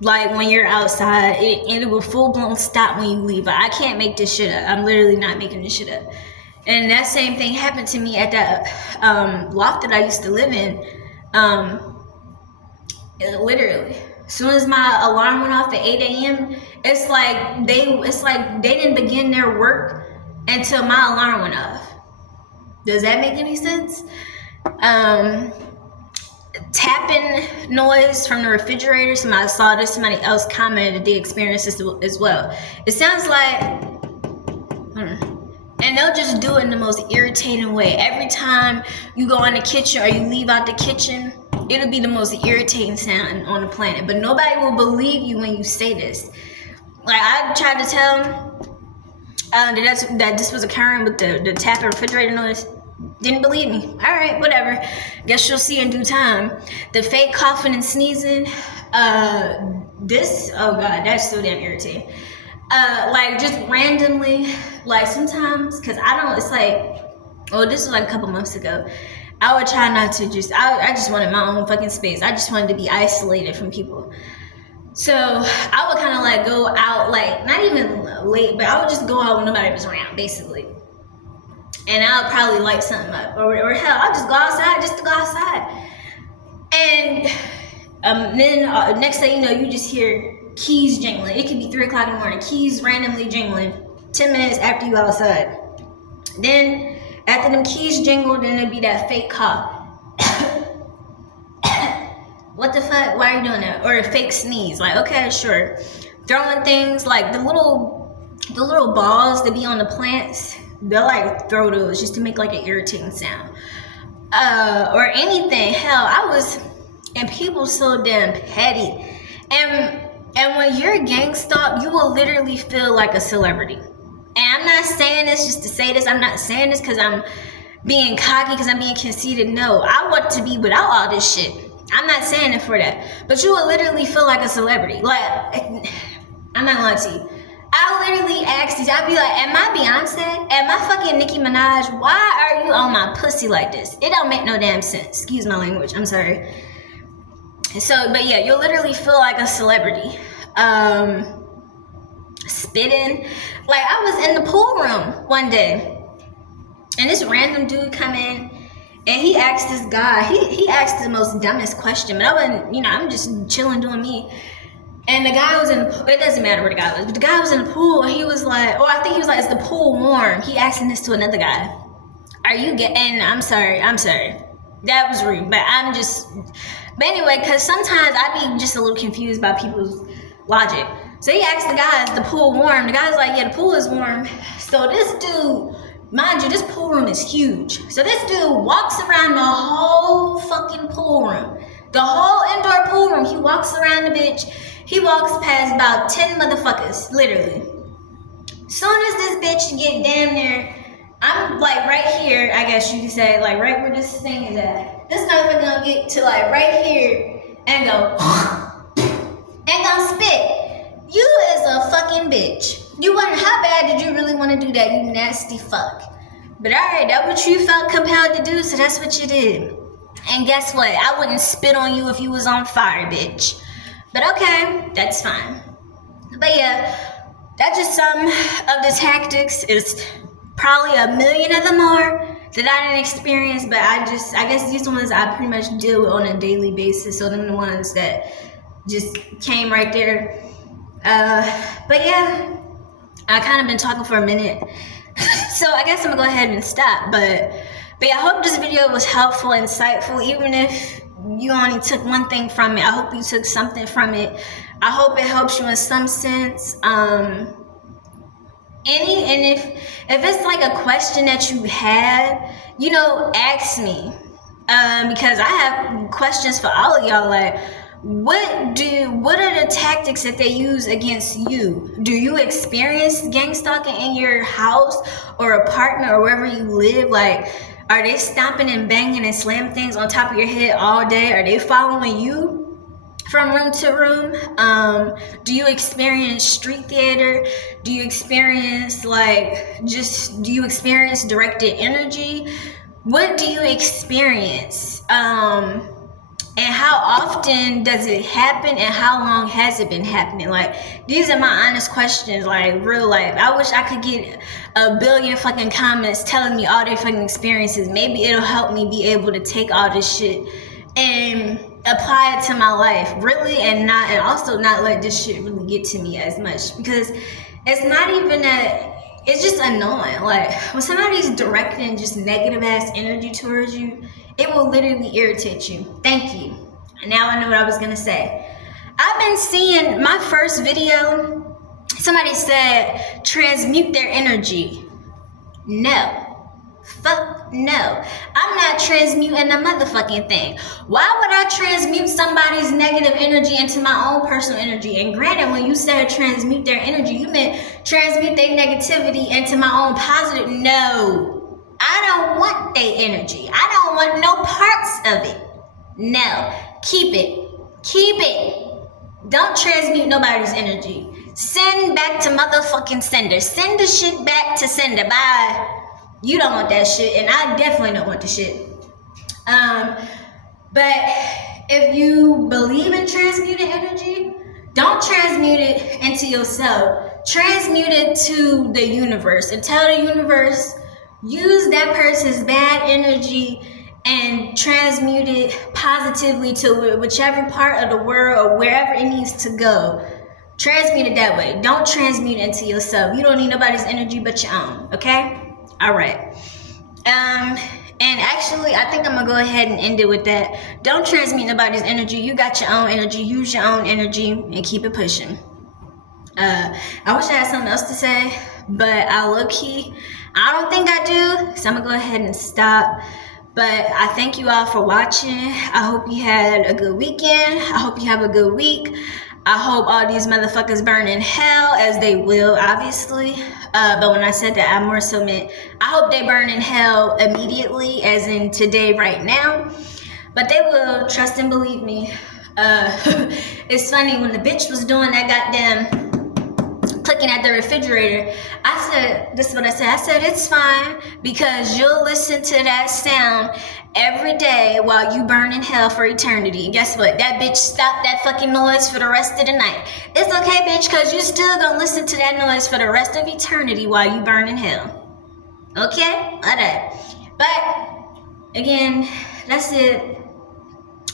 like when you're outside, it will full blown stop when you leave. I can't make this shit up. I'm literally not making this shit up. And that same thing happened to me at that loft that I used to live in. Literally, as soon as my alarm went off at 8 a.m., it's like they didn't begin their work until my alarm went off. Does that make any sense? Tapping noise from the refrigerator. Somebody saw this, somebody else commented that they experienced this as well. It sounds like, and they'll just do it in the most irritating way. Every time you go in the kitchen or you leave out the kitchen, it'll be the most irritating sound on the planet. But nobody will believe you when you say this. Like, I tried to tell them that this was occurring with the tapping refrigerator noise. Didn't believe me. All right, whatever. Guess you'll see in due time. The fake coughing and sneezing. Oh God, that's so damn irritating. Like, just randomly, like sometimes, cause it's like, this was like a couple months ago. I would try not to I just wanted my own fucking space. I just wanted to be isolated from people. So I would kind of like go out, like not even late, but I would just go out when nobody was around, basically. And I'll probably light something up, or hell, I'll just go outside just to go outside. And then next thing you know, you just hear keys jingling. It could be 3 o'clock in the morning, keys randomly jingling 10 minutes after you outside. Then after them keys jingle, then there'll be that fake cough. What the fuck? Why are you doing that? Or a fake sneeze. Like, okay, sure. Throwing things like the little balls that be on the plants. They'll like throw those just to make like an irritating sound. Or anything. Hell, and people so damn petty. And when you're gang stalked, you will literally feel like a celebrity. And I'm not saying this just to say this. I'm not saying this because I'm being cocky, because I'm being conceited. No, I want to be without all this shit. I'm not saying it for that. But you will literally feel like a celebrity. Like, I'm not gonna lie to you. I literally asked these. I'd be like, am I Beyonce? Am I fucking Nicki Minaj? Why are you on my pussy like this? It don't make no damn sense. Excuse my language. I'm sorry. So, but yeah, you'll literally feel like a celebrity. Spitting. Like, I was in the pool room one day, and this random dude come in, and he asked this guy, he asked the most dumbest question, but I wasn't, I'm just chilling doing me. And the guy was in the pool. It doesn't matter where the guy was, but the guy was in the pool, and he was like, I think he was like, is the pool warm? He asking this to another guy. Are you and I'm sorry. That was rude, but but anyway, because sometimes I be just a little confused by people's logic. So he asked the guy, is the pool warm? The guy's like, yeah, the pool is warm. So this dude, mind you, this pool room is huge. So this dude walks around the whole fucking pool room. The whole indoor pool room. He walks around the bitch. He walks past about 10 motherfuckers, literally. Soon as this bitch get damn near, I'm like right here, I guess you could say, like right where this thing is at. This motherfucker gonna get to like right here and go, and gonna spit. You is a fucking bitch. How bad did you really want to do that, you nasty fuck? But alright, that's what you felt compelled to do, so that's what you did. And guess what? I wouldn't spit on you if you was on fire, bitch. But okay, that's fine. But yeah, that's just some of the tactics. It's probably a million of them more that I didn't experience, but I guess these ones I pretty much deal with on a daily basis. So them the ones that just came right there. But yeah, I kind of been talking for a minute. So I guess I'm gonna go ahead and stop. But I hope this video was helpful, insightful, even if you only took one thing from it. I hope you took something from it. I hope it helps you in some sense. And if it's like a question that you have, ask me. Because I have questions for all of y'all. Like, what are the tactics that they use against you? Do you experience gang stalking in your house or apartment or wherever you live? Like, are they stomping and banging and slamming things on top of your head all day? Are they following you from room to room? Do you experience street theater? Do you experience directed energy? What do you experience? And how often does it happen, and how long has it been happening? Like, these are my honest questions, like real life. I wish I could get a billion fucking comments telling me all their fucking experiences. Maybe it'll help me be able to take all this shit and apply it to my life, really, and also not let this shit really get to me as much, because it's not even it's just annoying. Like, when somebody's directing just negative ass energy towards you, it will literally irritate you. Thank you. Now I know what I was gonna say. I've been seeing my first video, somebody said transmute their energy. No. Fuck no. I'm not transmuting a motherfucking thing. Why would I transmute somebody's negative energy into my own personal energy? And granted, when you said transmute their energy, you meant transmute their negativity into my own positive. No. I don't want their energy. I don't want no parts of it. No. Keep it. Keep it. Don't transmute nobody's energy. Send back to motherfucking sender. Send the shit back to sender. Bye. You don't want that shit, and I definitely don't want the shit. But if you believe in transmuted energy, don't transmute it into yourself. Transmute it to the universe, and tell the universe, use that person's bad energy and transmute it positively to whichever part of the world or wherever it needs to go. Transmute it that way. Don't transmute it into yourself. You don't need nobody's energy but your own, okay? All right. And actually, I think I'm gonna go ahead and end it with that. Don't transmute nobody's energy. You got your own energy. Use your own energy and keep it pushing. I wish I had something else to say, but I don't think I do. So I'm gonna go ahead and stop. But I thank you all for watching. I hope you had a good weekend. I hope you have a good week. I hope all these motherfuckers burn in hell, as they will, obviously. But when I said that, I more so meant I hope they burn in hell immediately, as in today, right now. But they will, trust and believe me. It's funny, when the bitch was doing that goddamn clicking at the refrigerator, I said, this is what I said. I said, it's fine because you'll listen to that sound every day while you burn in hell for eternity. And guess what? That bitch stopped that fucking noise for the rest of the night. It's okay, bitch, because you still gonna listen to that noise for the rest of eternity while you burn in hell. Okay? Alright. But, again, that's it.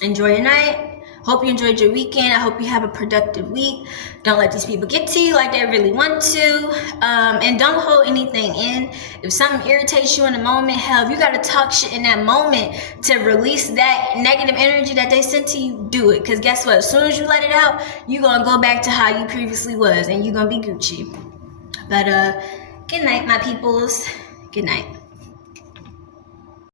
Enjoy your night. Hope you enjoyed your weekend. I hope you have a productive week. Don't let these people get to you like they really want to. And don't hold anything in. If something irritates you in the moment, hell, if you gotta talk shit in that moment to release that negative energy that they sent to you, do it. Because guess what? As soon as you let it out, you're gonna go back to how you previously was and you're gonna be Gucci. But good night, my peoples. Good night.